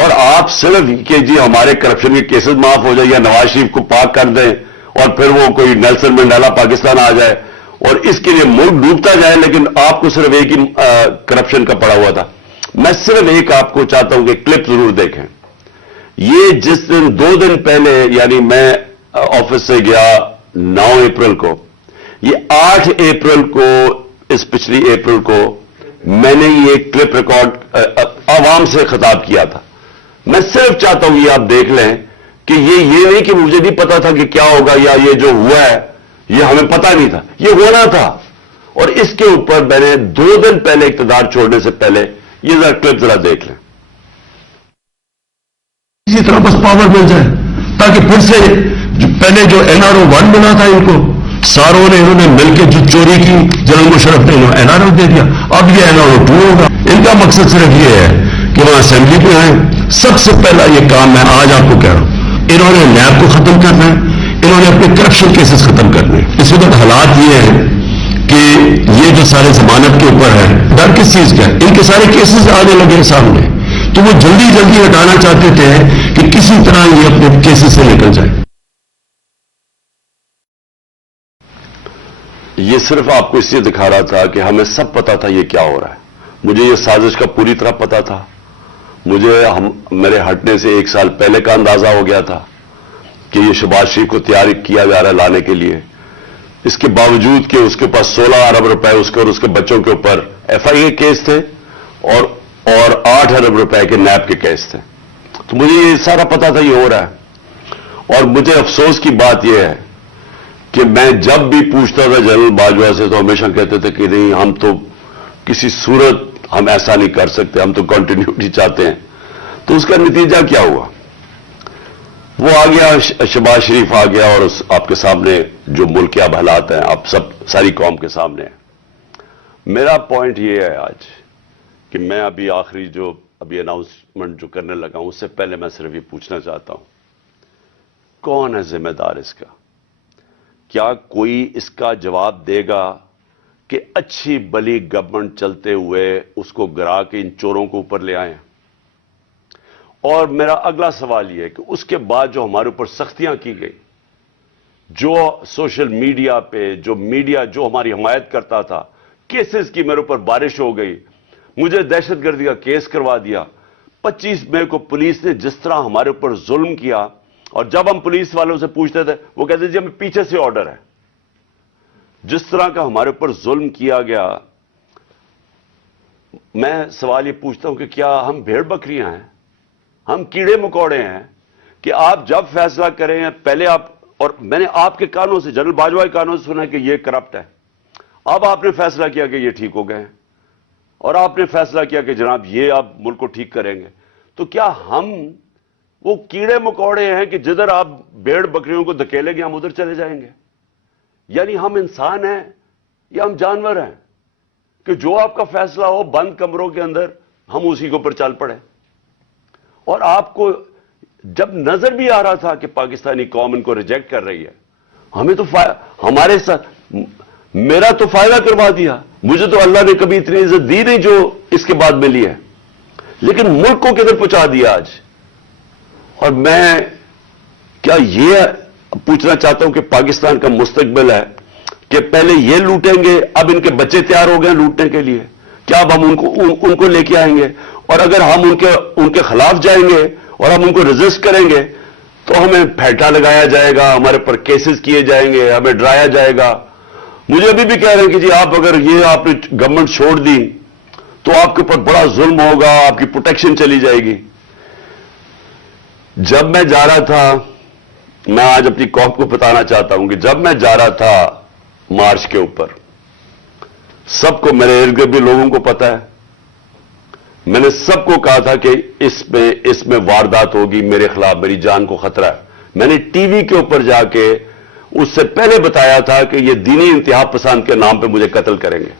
اور آپ صرف کہ جی ہمارے کرپشن کے کیسز معاف ہو جائے یا نواز شریف کو پاک کر دیں اور پھر وہ کوئی نیلسن منڈیلا پاکستان آ جائے اور اس کے لیے ملک ڈوبتا جائے, لیکن آپ کو صرف ایک ہی کرپشن کا پڑا ہوا تھا. میں صرف ایک آپ کو چاہتا ہوں کہ کلپ ضرور دیکھیں. یہ جس دن 2 دن پہلے یعنی میں آفس سے گیا 9 اپریل کو, یہ 8 اپریل کو اس پچھلی اپریل کو میں نے یہ کلپ ریکارڈ عوام سے خطاب کیا تھا. میں صرف چاہتا ہوں یہ آپ دیکھ لیں کہ یہ نہیں کہ مجھے نہیں پتا تھا کہ کیا ہوگا یا یہ جو ہوا ہے یہ ہمیں پتا نہیں تھا, یہ ہونا تھا. اور اس کے اوپر میں نے 2 دن پہلے اقتدار چھوڑنے سے پہلے یہ ذرا کلپ ذرا دیکھ لیں. اسی طرح بس پاور مل جائے تاکہ پھر سے پہلے جو این آر او 1 بنا تھا ان کو ساروں نے انہوں نے مل کے جو چوری کی جنرل مشرف نے این آر او دے دیا. اب یہ این آر او 2 ہوگا. ان کا مقصد صرف یہ ہے کہ وہاں اسمبلی پہ آئیں. سب سے پہلا یہ کام میں آج آپ کو کہہ رہا ہوں, انہوں نے نیب کو ختم کرنا ہے, انہوں نے اپنے کرپشن کیسز ختم کرنے. اس وقت حالات یہ ہیں کہ یہ جو سارے ضمانت کے اوپر ہے ڈر کس چیز کا ہے, ان کے سارے کیسز آنے لگے سامنے تو وہ جلدی جلدی ہٹانا چاہتے تھے کہ کسی طرح یہ اپنے کیسز سے نکل جائے. یہ صرف آپ کو اس لیے دکھا رہا تھا کہ ہمیں سب پتا تھا یہ کیا ہو رہا ہے. مجھے یہ سازش کا پوری طرح پتا تھا. مجھے میرے ہٹنے سے 1 سال پہلے کا اندازہ ہو گیا تھا کہ یہ شہباز شریف کو تیار کیا جا رہا ہے لانے کے لیے. اس کے باوجود کہ اس کے پاس 16 ارب روپے اس کے اور اس کے بچوں کے اوپر ایف آئی اے کیس تھے اور 8 ارب روپے کے نیب کے کیس تھے. تو مجھے یہ سارا پتا تھا یہ ہو رہا ہے. اور مجھے افسوس کی بات یہ ہے کہ میں جب بھی پوچھتا تھا جنرل باجوہ سے تو ہمیشہ کہتے تھے کہ نہیں ہم تو کسی صورت ہم ایسا نہیں کر سکتے, ہم تو کنٹینیوٹی چاہتے ہیں. تو اس کا نتیجہ کیا ہوا؟ وہ آ گیا, شہباز شریف آ گیا اور آپ کے سامنے جو ملک کے اب حالات ہیں آپ سب ساری قوم کے سامنے ہیں. میرا پوائنٹ یہ ہے آج کہ میں آخری جو اناؤنسمنٹ جو کرنے لگا ہوں اس سے پہلے میں صرف یہ پوچھنا چاہتا ہوں کون ہے ذمہ دار اس کا؟ کیا کوئی اس کا جواب دے گا کہ اچھی بلی گورنمنٹ چلتے ہوئے اس کو گرا کے ان چوروں کو اوپر لے آئیں؟ اور میرا اگلا سوال یہ ہے کہ اس کے بعد جو ہمارے اوپر سختیاں کی گئی, جو سوشل میڈیا پہ جو میڈیا جو ہماری حمایت کرتا تھا, کیسز کی میرے اوپر بارش ہو گئی, مجھے دہشت گردی کا کیس کروا دیا. 25 مئی کو پولیس نے جس طرح ہمارے اوپر ظلم کیا, اور جب ہم پولیس والوں سے پوچھتے تھے وہ کہتے جی ہمیں پیچھے سے آرڈر ہے. جس طرح کا ہمارے اوپر ظلم کیا گیا, میں سوال یہ پوچھتا ہوں کہ کیا ہم بھیڑ بکریاں ہیں, ہم کیڑے مکوڑے ہیں کہ آپ جب فیصلہ کریں پہلے آپ، اور میں نے آپ کے کانوں سے، جنرل باجوہ کے کانوں سے سنا کہ یہ کرپٹ ہے، اب آپ نے فیصلہ کیا کہ یہ ٹھیک ہو گئے ہیں، اور آپ نے فیصلہ کیا کہ جناب یہ آپ ملک کو ٹھیک کریں گے، تو کیا ہم وہ کیڑے مکوڑے ہیں کہ جدھر آپ بھیڑ بکریوں کو دھکیلیں گے ہم ادھر چلے جائیں گے؟ یعنی ہم انسان ہیں یا ہم جانور ہیں کہ جو آپ کا فیصلہ ہو بند کمروں کے اندر ہم اسی کے اوپر چل پڑے؟ اور آپ کو جب نظر بھی آ رہا تھا کہ پاکستانی قوم ان کو ریجیکٹ کر رہی ہے، ہمیں تو ہمارے ساتھ میرا تو فائدہ کروا دیا، مجھے تو اللہ نے کبھی اتنی عزت دی نہیں جو اس کے بعد ملی ہے، لیکن ملک کو کدھر پہنچا دیا آج۔ اور میں کیا یہ پوچھنا چاہتا ہوں کہ پاکستان کا مستقبل ہے کہ پہلے یہ لوٹیں گے، اب ان کے بچے تیار ہو گئے لوٹنے کے لیے، کیا اب ہم ان کو لے کے آئیں گے؟ اور اگر ہم ان کے خلاف جائیں گے اور ہم ان کو ریزسٹ کریں گے تو ہمیں پھیٹا لگایا جائے گا، ہمارے پر کیسز کیے جائیں گے، ہمیں ڈرایا جائے گا۔ مجھے ابھی بھی کہہ رہے ہیں کہ جی آپ اگر یہ آپ نے گورنمنٹ چھوڑ دی تو آپ کے اوپر بڑا ظلم ہوگا، آپ کی پروٹیکشن چلی جائے گی۔ جب میں جا رہا تھا، میں آج اپنی قوم کو بتانا چاہتا ہوں کہ جب میں جا رہا تھا مارچ کے اوپر، سب کو، میرے ارد گرد بھی لوگوں کو پتا ہے، میں نے سب کو کہا تھا کہ اس میں واردات ہوگی، میرے خلاف میری جان کو خطرہ ہے۔ میں نے ٹی وی کے اوپر جا کے اس سے پہلے بتایا تھا کہ یہ دینی انتہا پسند کے نام پہ مجھے قتل کریں گے۔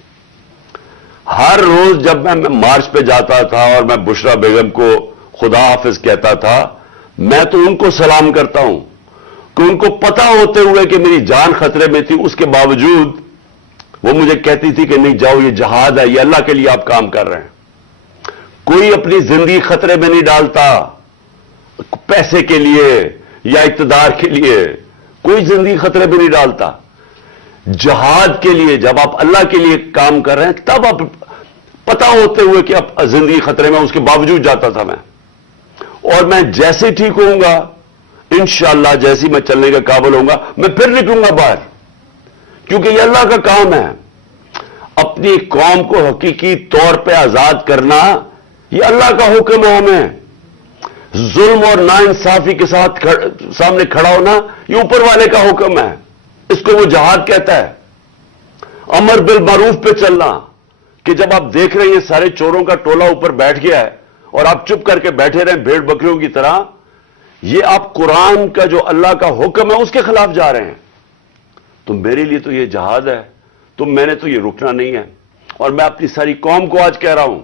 ہر روز جب میں مارچ پہ جاتا تھا اور میں بشرا بیگم کو خدا حافظ کہتا تھا، میں تو ان کو سلام کرتا ہوں کہ ان کو پتا ہوتے ہوئے کہ میری جان خطرے میں تھی، اس کے باوجود وہ مجھے کہتی تھی کہ نہیں جاؤ، یہ جہاد ہے، یہ اللہ کے لیے آپ کام کر رہے ہیں۔ کوئی اپنی زندگی خطرے میں نہیں ڈالتا پیسے کے لیے یا اقتدار کے لیے، کوئی زندگی خطرے میں نہیں ڈالتا۔ جہاد کے لیے جب آپ اللہ کے لیے کام کر رہے ہیں تب آپ پتا ہوتے ہوئے کہ اب زندگی خطرے میں، اس کے باوجود جاتا تھا میں۔ اور میں جیسے ٹھیک ہوں گا انشاءاللہ، جیسے میں چلنے کے قابل ہوں گا میں پھر نکلوں گا باہر، کیونکہ یہ اللہ کا کام ہے۔ اپنی قوم کو حقیقی طور پہ آزاد کرنا یہ اللہ کا حکم ہے ہمیں۔ ظلم اور ناانصافی کے ساتھ سامنے کھڑا ہونا یہ اوپر والے کا حکم ہے، اس کو وہ جہاد کہتا ہے۔ امر بالمعروف پہ چلنا، کہ جب آپ دیکھ رہے ہیں یہ سارے چوروں کا ٹولہ اوپر بیٹھ گیا ہے اور آپ چپ کر کے بیٹھے رہیں بھیڑ بکریوں کی طرح، یہ آپ قرآن کا جو اللہ کا حکم ہے اس کے خلاف جا رہے ہیں۔ تو میرے لیے تو یہ جہاد ہے، تو میں نے تو یہ رکنا نہیں ہے۔ اور میں اپنی ساری قوم کو آج کہہ رہا ہوں،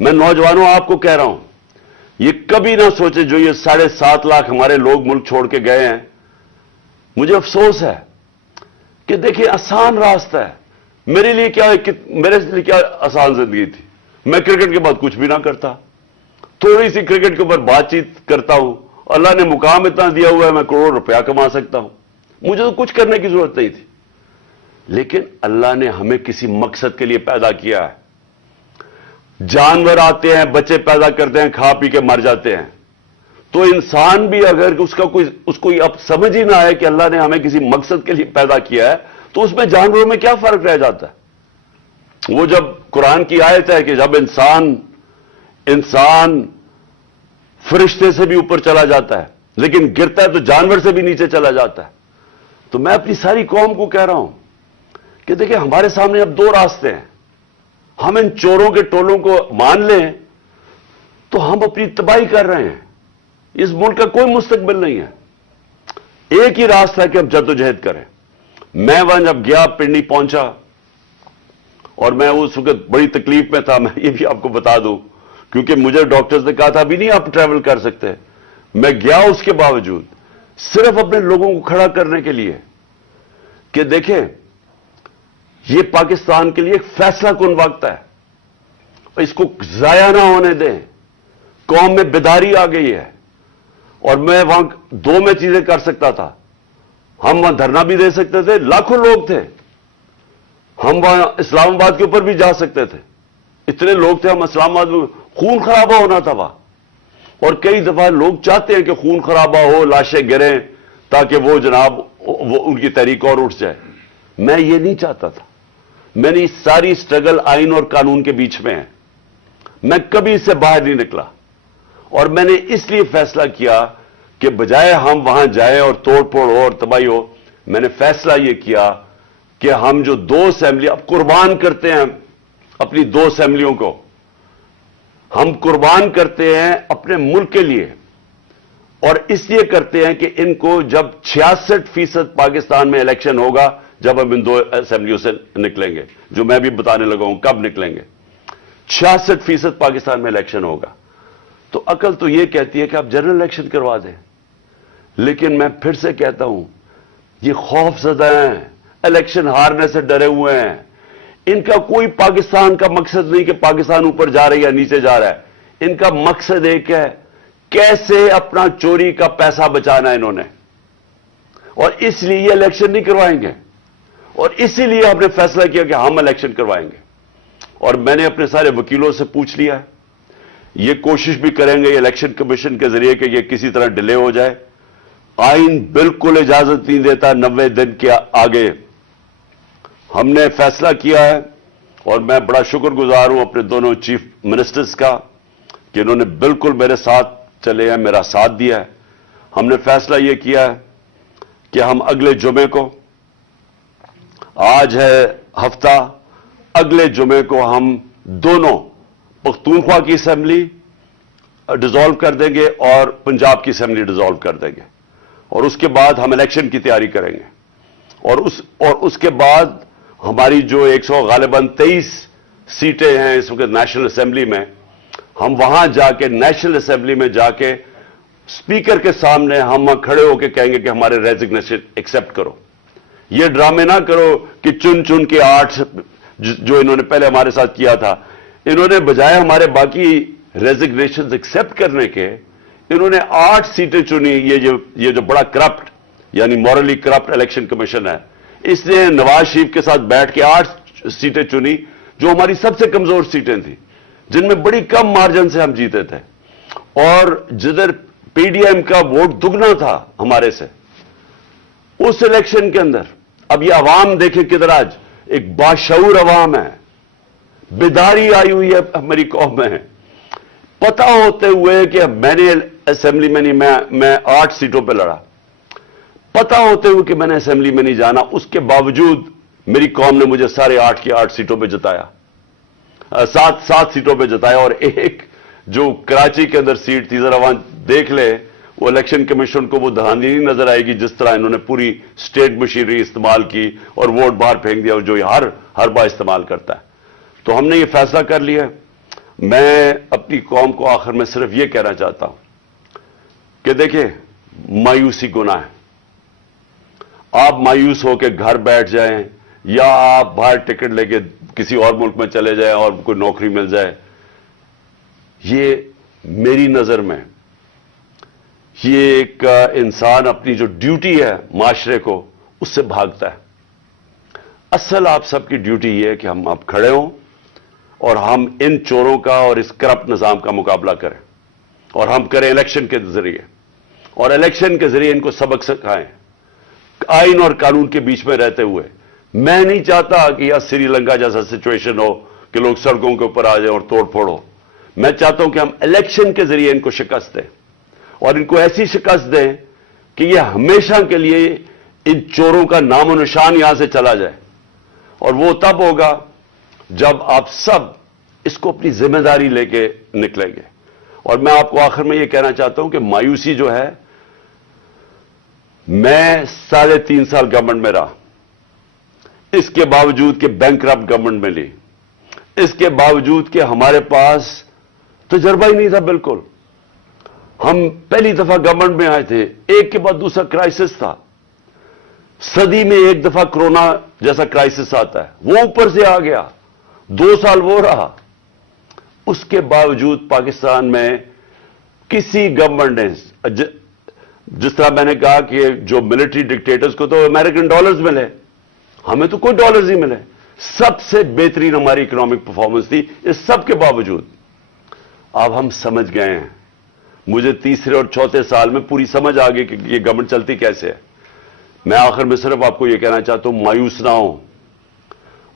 میں نوجوانوں آپ کو کہہ رہا ہوں، یہ کبھی نہ سوچے جو یہ 7.5 لاکھ ہمارے لوگ ملک چھوڑ کے گئے ہیں۔ مجھے افسوس ہے کہ دیکھیں آسان راستہ ہے، میرے لیے کیا آسان زندگی تھی، میں کرکٹ کے بعد کچھ بھی نہ کرتا، تھوڑی سی کرکٹ کے اوپر بات چیت کرتا ہوں، اللہ نے مقام اتنا دیا ہوا ہے میں کروڑ روپیہ کما سکتا ہوں، مجھے تو کچھ کرنے کی ضرورت نہیں تھی۔ لیکن اللہ نے ہمیں کسی مقصد کے لیے پیدا کیا ہے۔ جانور آتے ہیں، بچے پیدا کرتے ہیں، کھا پی کے مر جاتے ہیں، تو انسان بھی اگر اس کو اب سمجھ ہی نہ آئے کہ اللہ نے ہمیں کسی مقصد کے لیے پیدا کیا ہے تو اس میں جانوروں میں کیا فرق رہ جاتا ہے؟ وہ جب قرآن کی آیت ہے کہ جب انسان فرشتے سے بھی اوپر چلا جاتا ہے لیکن گرتا ہے تو جانور سے بھی نیچے چلا جاتا ہے۔ تو میں اپنی ساری قوم کو کہہ رہا ہوں کہ دیکھیں ہمارے سامنے اب 2 راستے ہیں، ہم ان چوروں کے ٹولوں کو مان لیں تو ہم اپنی تباہی کر رہے ہیں، اس ملک کا کوئی مستقبل نہیں ہے۔ ایک ہی راستہ ہے کہ ہم جدوجہد کریں۔ میں وہاں جب گیا پنڈی پہنچا اور میں اس وقت بڑی تکلیف میں تھا، میں یہ بھی آپ کو بتا دوں کیونکہ مجھے ڈاکٹرز نے کہا تھا ابھی نہیں آپ ٹریول کر سکتے، میں گیا اس کے باوجود صرف اپنے لوگوں کو کھڑا کرنے کے لیے کہ دیکھیں یہ پاکستان کے لیے ایک فیصلہ کن وقت ہے، اس کو ضائع نہ ہونے دیں۔ قوم میں بیداری آ گئی ہے اور میں وہاں 2 میں چیزیں کر سکتا تھا، ہم وہاں دھرنا بھی دے سکتے تھے، لاکھوں لوگ تھے، ہم وہاں اسلام آباد کے اوپر بھی جا سکتے تھے، اتنے لوگ تھے، ہم اسلام آباد میں خون خرابہ ہونا تھا وہاں، اور کئی دفعہ لوگ چاہتے ہیں کہ خون خرابہ ہو، لاشیں گریں تاکہ وہ جناب ان کی تحریک اور اٹھ جائے۔ میں یہ نہیں چاہتا تھا، میں نے ساری سٹرگل آئین اور قانون کے بیچ میں ہے، میں کبھی اس سے باہر نہیں نکلا، اور میں نے اس لیے فیصلہ کیا کہ بجائے ہم وہاں جائیں اور توڑ پھوڑ ہو اور تباہی ہو، میں نے فیصلہ یہ کیا کہ ہم جو 2 اسمبلی اب قربان کرتے ہیں اپنی 2 اسمبلیوں کو، ہم قربان کرتے ہیں اپنے ملک کے لیے، اور اس لیے کرتے ہیں کہ ان کو جب 66% پاکستان میں الیکشن ہوگا، جب ہم ان 2 اسمبلیوں سے نکلیں گے، جو میں بھی بتانے لگا ہوں کب نکلیں گے، 66% پاکستان میں الیکشن ہوگا، تو عقل تو یہ کہتی ہے کہ آپ جنرل الیکشن کروا دیں، لیکن میں پھر سے کہتا ہوں یہ خوف زدہ ہیں، الیکشن ہارنے سے ڈرے ہوئے ہیں، ان کا کوئی پاکستان کا مقصد نہیں کہ پاکستان اوپر جا رہا ہے یا نیچے جا رہا ہے، ان کا مقصد ایک ہے، کیسے اپنا چوری کا پیسہ بچانا ہے انہوں نے، اور اس لیے یہ الیکشن نہیں کروائیں گے، اور اسی لیے ہم نے فیصلہ کیا کہ ہم الیکشن کروائیں گے، اور میں نے اپنے سارے وکیلوں سے پوچھ لیا ہے، یہ کوشش بھی کریں گے الیکشن کمیشن کے ذریعے کہ یہ کسی طرح ڈیلے ہو جائے، آئین بالکل اجازت نہیں دیتا 90 دن کے آگے، ہم نے فیصلہ کیا ہے، اور میں بڑا شکر گزار ہوں اپنے دونوں چیف منسٹرز کا کہ انہوں نے بالکل میرے ساتھ چلے ہیں، میرا ساتھ دیا ہے، ہم نے فیصلہ یہ کیا ہے کہ ہم اگلے جمعے کو، آج ہے ہفتہ، اگلے جمعے کو ہم دونوں پختونخوا کی اسمبلی ڈیزالو کر دیں گے اور پنجاب کی اسمبلی ڈیزالو کر دیں گے، اور اس کے بعد ہم الیکشن کی تیاری کریں گے، اور اس کے بعد ہماری جو 100 غالباً 23 سیٹیں ہیں اس وقت نیشنل اسمبلی میں، ہم وہاں جا کے نیشنل اسمبلی میں جا کے اسپیکر کے سامنے ہم کھڑے ہو کے کہیں گے کہ ہمارے ریزگنیشن ایکسپٹ کرو، یہ ڈرامے نہ کرو کہ چن چن کے 8 جو انہوں نے پہلے ہمارے ساتھ کیا تھا، انہوں نے بجائے ہمارے باقی ریزگنیشن ایکسپٹ کرنے کے، انہوں نے 8 سیٹیں چنی، یہ جو بڑا کرپٹ یعنی مورلی کرپٹ الیکشن کمیشن ہے، اس نے نواز شریف کے ساتھ بیٹھ کے 8 سیٹیں چنی جو ہماری سب سے کمزور سیٹیں تھیں، جن میں بڑی کم مارجن سے ہم جیتے تھے، اور جدھر پی ڈی ایم کا ووٹ دگنا تھا ہمارے سے اس الیکشن کے اندر۔ اب یہ عوام دیکھیں کدھر آج ایک باشعور عوام ہے، بیداری آئی ہوئی ہے ہماری قوم میں، پتہ ہوتے ہوئے کہ میں نے اسمبلی میں نہیں، میں 8 سیٹوں پہ لڑا، پتہ ہوتے ہوئے کہ میں نے اسمبلی میں نہیں جانا، اس کے باوجود میری قوم نے مجھے سارے 8 کی 8 سیٹوں پہ جتایا، 7 سیٹوں پہ جتایا، اور ایک جو کراچی کے اندر سیٹ تھی، ذرا وہاں دیکھ لے، وہ الیکشن کمیشن کو وہ دھاندلی نہیں نظر آئے گی جس طرح انہوں نے پوری اسٹیٹ مشینری استعمال کی اور ووٹ باہر پھینک دیا، اور جو ہر بار استعمال کرتا ہے۔ تو ہم نے یہ فیصلہ کر لیا ہے۔ میں اپنی قوم کو آخر میں صرف یہ کہنا چاہتا ہوں کہ دیکھیں، مایوسی گناہ ہے، آپ مایوس ہو کے گھر بیٹھ جائیں یا آپ باہر ٹکٹ لے کے کسی اور ملک میں چلے جائیں اور کوئی نوکری مل جائے، یہ میری نظر میں یہ ایک انسان اپنی جو ڈیوٹی ہے معاشرے کو اس سے بھاگتا ہے۔ اصل آپ سب کی ڈیوٹی یہ ہے کہ ہم اب کھڑے ہوں اور ہم ان چوروں کا اور اس کرپٹ نظام کا مقابلہ کریں، اور ہم کریں الیکشن کے ذریعے، اور الیکشن کے ذریعے ان کو سبق سکھائیں آئین اور قانون کے بیچ میں رہتے ہوئے۔ میں نہیں چاہتا کہ یہ سری لنکا جیسا سچویشن ہو کہ لوگ سڑکوں کے اوپر آ جائیں اور توڑ پھوڑ ہو۔ میں چاہتا ہوں کہ ہم الیکشن کے ذریعے ان کو شکست دیں، اور ان کو ایسی شکست دیں کہ یہ ہمیشہ کے لیے ان چوروں کا نام و نشان یہاں سے چلا جائے، اور وہ تب ہوگا جب آپ سب اس کو اپنی ذمہ داری لے کے نکلیں گے۔ اور میں آپ کو آخر میں یہ کہنا چاہتا ہوں کہ مایوسی جو ہے، میں 3.5 سال گورنمنٹ میں رہا، اس کے باوجود کہ بینکرپٹ گورنمنٹ میں لی، اس کے باوجود کہ ہمارے پاس تجربہ ہی نہیں تھا بالکل، ہم پہلی دفعہ گورنمنٹ میں آئے تھے، ایک کے بعد دوسرا کرائسس تھا، صدی میں ایک دفعہ کرونا جیسا کرائسس آتا ہے، وہ اوپر سے آ گیا، 2 سال وہ رہا، اس کے باوجود پاکستان میں کسی گورنمنٹ نے، جس طرح میں نے کہا کہ جو ملٹری ڈکٹیٹرز کو تو امریکن ڈالرز ملے، ہمیں تو کوئی ڈالرز ہی ملے، سب سے بہترین ہماری اکنامک پرفارمنس تھی، اس سب کے باوجود اب ہم سمجھ گئے ہیں، مجھے تیسرے اور چوتھے سال میں پوری سمجھ آ گئی کہ یہ گورنمنٹ چلتی کیسے ہے۔ میں آخر میں صرف آپ کو یہ کہنا چاہتا ہوں، مایوس نہ ہوں،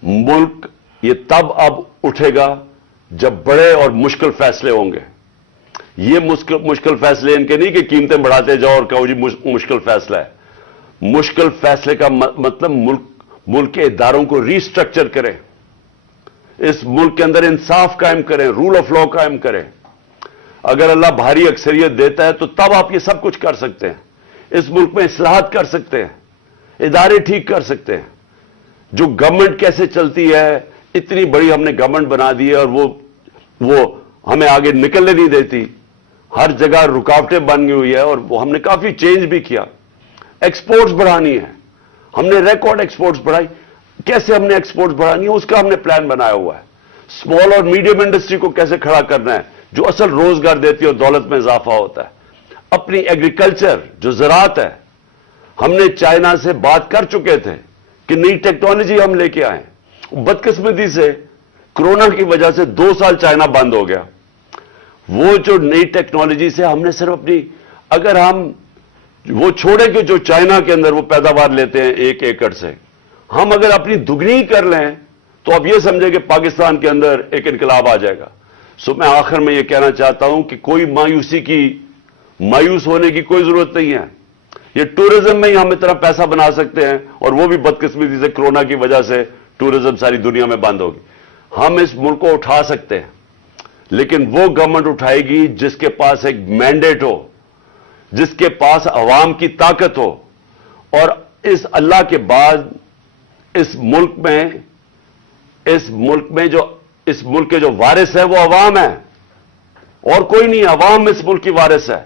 ملک یہ تب اب اٹھے گا جب بڑے اور مشکل فیصلے ہوں گے، یہ مشکل فیصلے ان کے نہیں کہ قیمتیں بڑھاتے جاؤ اور کہو جی مشکل فیصلہ ہے. مشکل فیصلے کا مطلب ملک کے اداروں کو ری سٹرکچر کریں, اس ملک کے اندر انصاف قائم کریں, رول آف لا قائم کریں. اگر اللہ بھاری اکثریت دیتا ہے تو تب آپ یہ سب کچھ کر سکتے ہیں. اس ملک میں اصلاحات کر سکتے ہیں, ادارے ٹھیک کر سکتے ہیں. جو گورنمنٹ کیسے چلتی ہے, اتنی بڑی ہم نے گورنمنٹ بنا دی ہے اور وہ ہمیں آگے نکلنے نہیں دیتی, ہر جگہ رکاوٹیں بن گئی ہوئی ہے. اور وہ ہم نے کافی چینج بھی کیا. ایکسپورٹس بڑھانی ہے, ہم نے ریکارڈ ایکسپورٹس بڑھائی. کیسے ہم نے ایکسپورٹس بڑھانی ہے اس کا ہم نے پلان بنایا ہوا ہے. اسمال اور میڈیم انڈسٹری کو کیسے کھڑا کرنا ہے جو اصل روزگار دیتی ہے اور دولت میں اضافہ ہوتا ہے. اپنی ایگریکلچر جو زراعت ہے, ہم نے چائنا سے بات کر چکے تھے کہ نئی ٹیکنالوجی ہم لے کے آئیں. بدقسمتی سے کرونا کی وجہ سے 2 سال چائنا بند ہو گیا. وہ جو نئی ٹیکنالوجی سے ہم نے صرف اپنی, اگر ہم وہ چھوڑیں کہ جو چائنا کے اندر وہ پیداوار لیتے ہیں 1 ایکڑ سے, ہم اگر اپنی دگنی کر لیں تو اب یہ سمجھیں کہ پاکستان کے اندر ایک انقلاب آ جائے گا. سو میں آخر میں یہ کہنا چاہتا ہوں کہ کوئی مایوس ہونے کی کوئی ضرورت نہیں ہے. یہ ٹورزم میں ہی ہم اتنا پیسہ بنا سکتے ہیں, اور وہ بھی بدقسمتی سے کرونا کی وجہ سے ٹورزم ساری دنیا میں بند ہوگی. ہم اس ملک کو اٹھا سکتے ہیں, لیکن وہ گورنمنٹ اٹھائے گی جس کے پاس ایک مینڈیٹ ہو, جس کے پاس عوام کی طاقت ہو. اور اس اللہ کے بعد اس ملک کے جو وارث ہے وہ عوام ہے, اور کوئی نہیں. عوام اس ملک کی وارث ہے,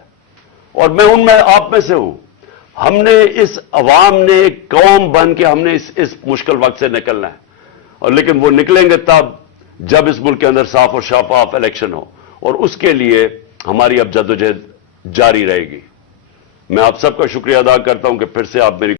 اور میں آپ میں سے ہوں. ہم نے اس عوام نے ایک قوم بن کے ہم نے اس مشکل وقت سے نکلنا ہے. اور لیکن وہ نکلیں گے تب جب اس ملک کے اندر صاف اور شفاف الیکشن ہو, اور اس کے لیے ہماری اب جدوجہد جاری رہے گی. میں آپ سب کا شکریہ ادا کرتا ہوں کہ پھر سے آپ میری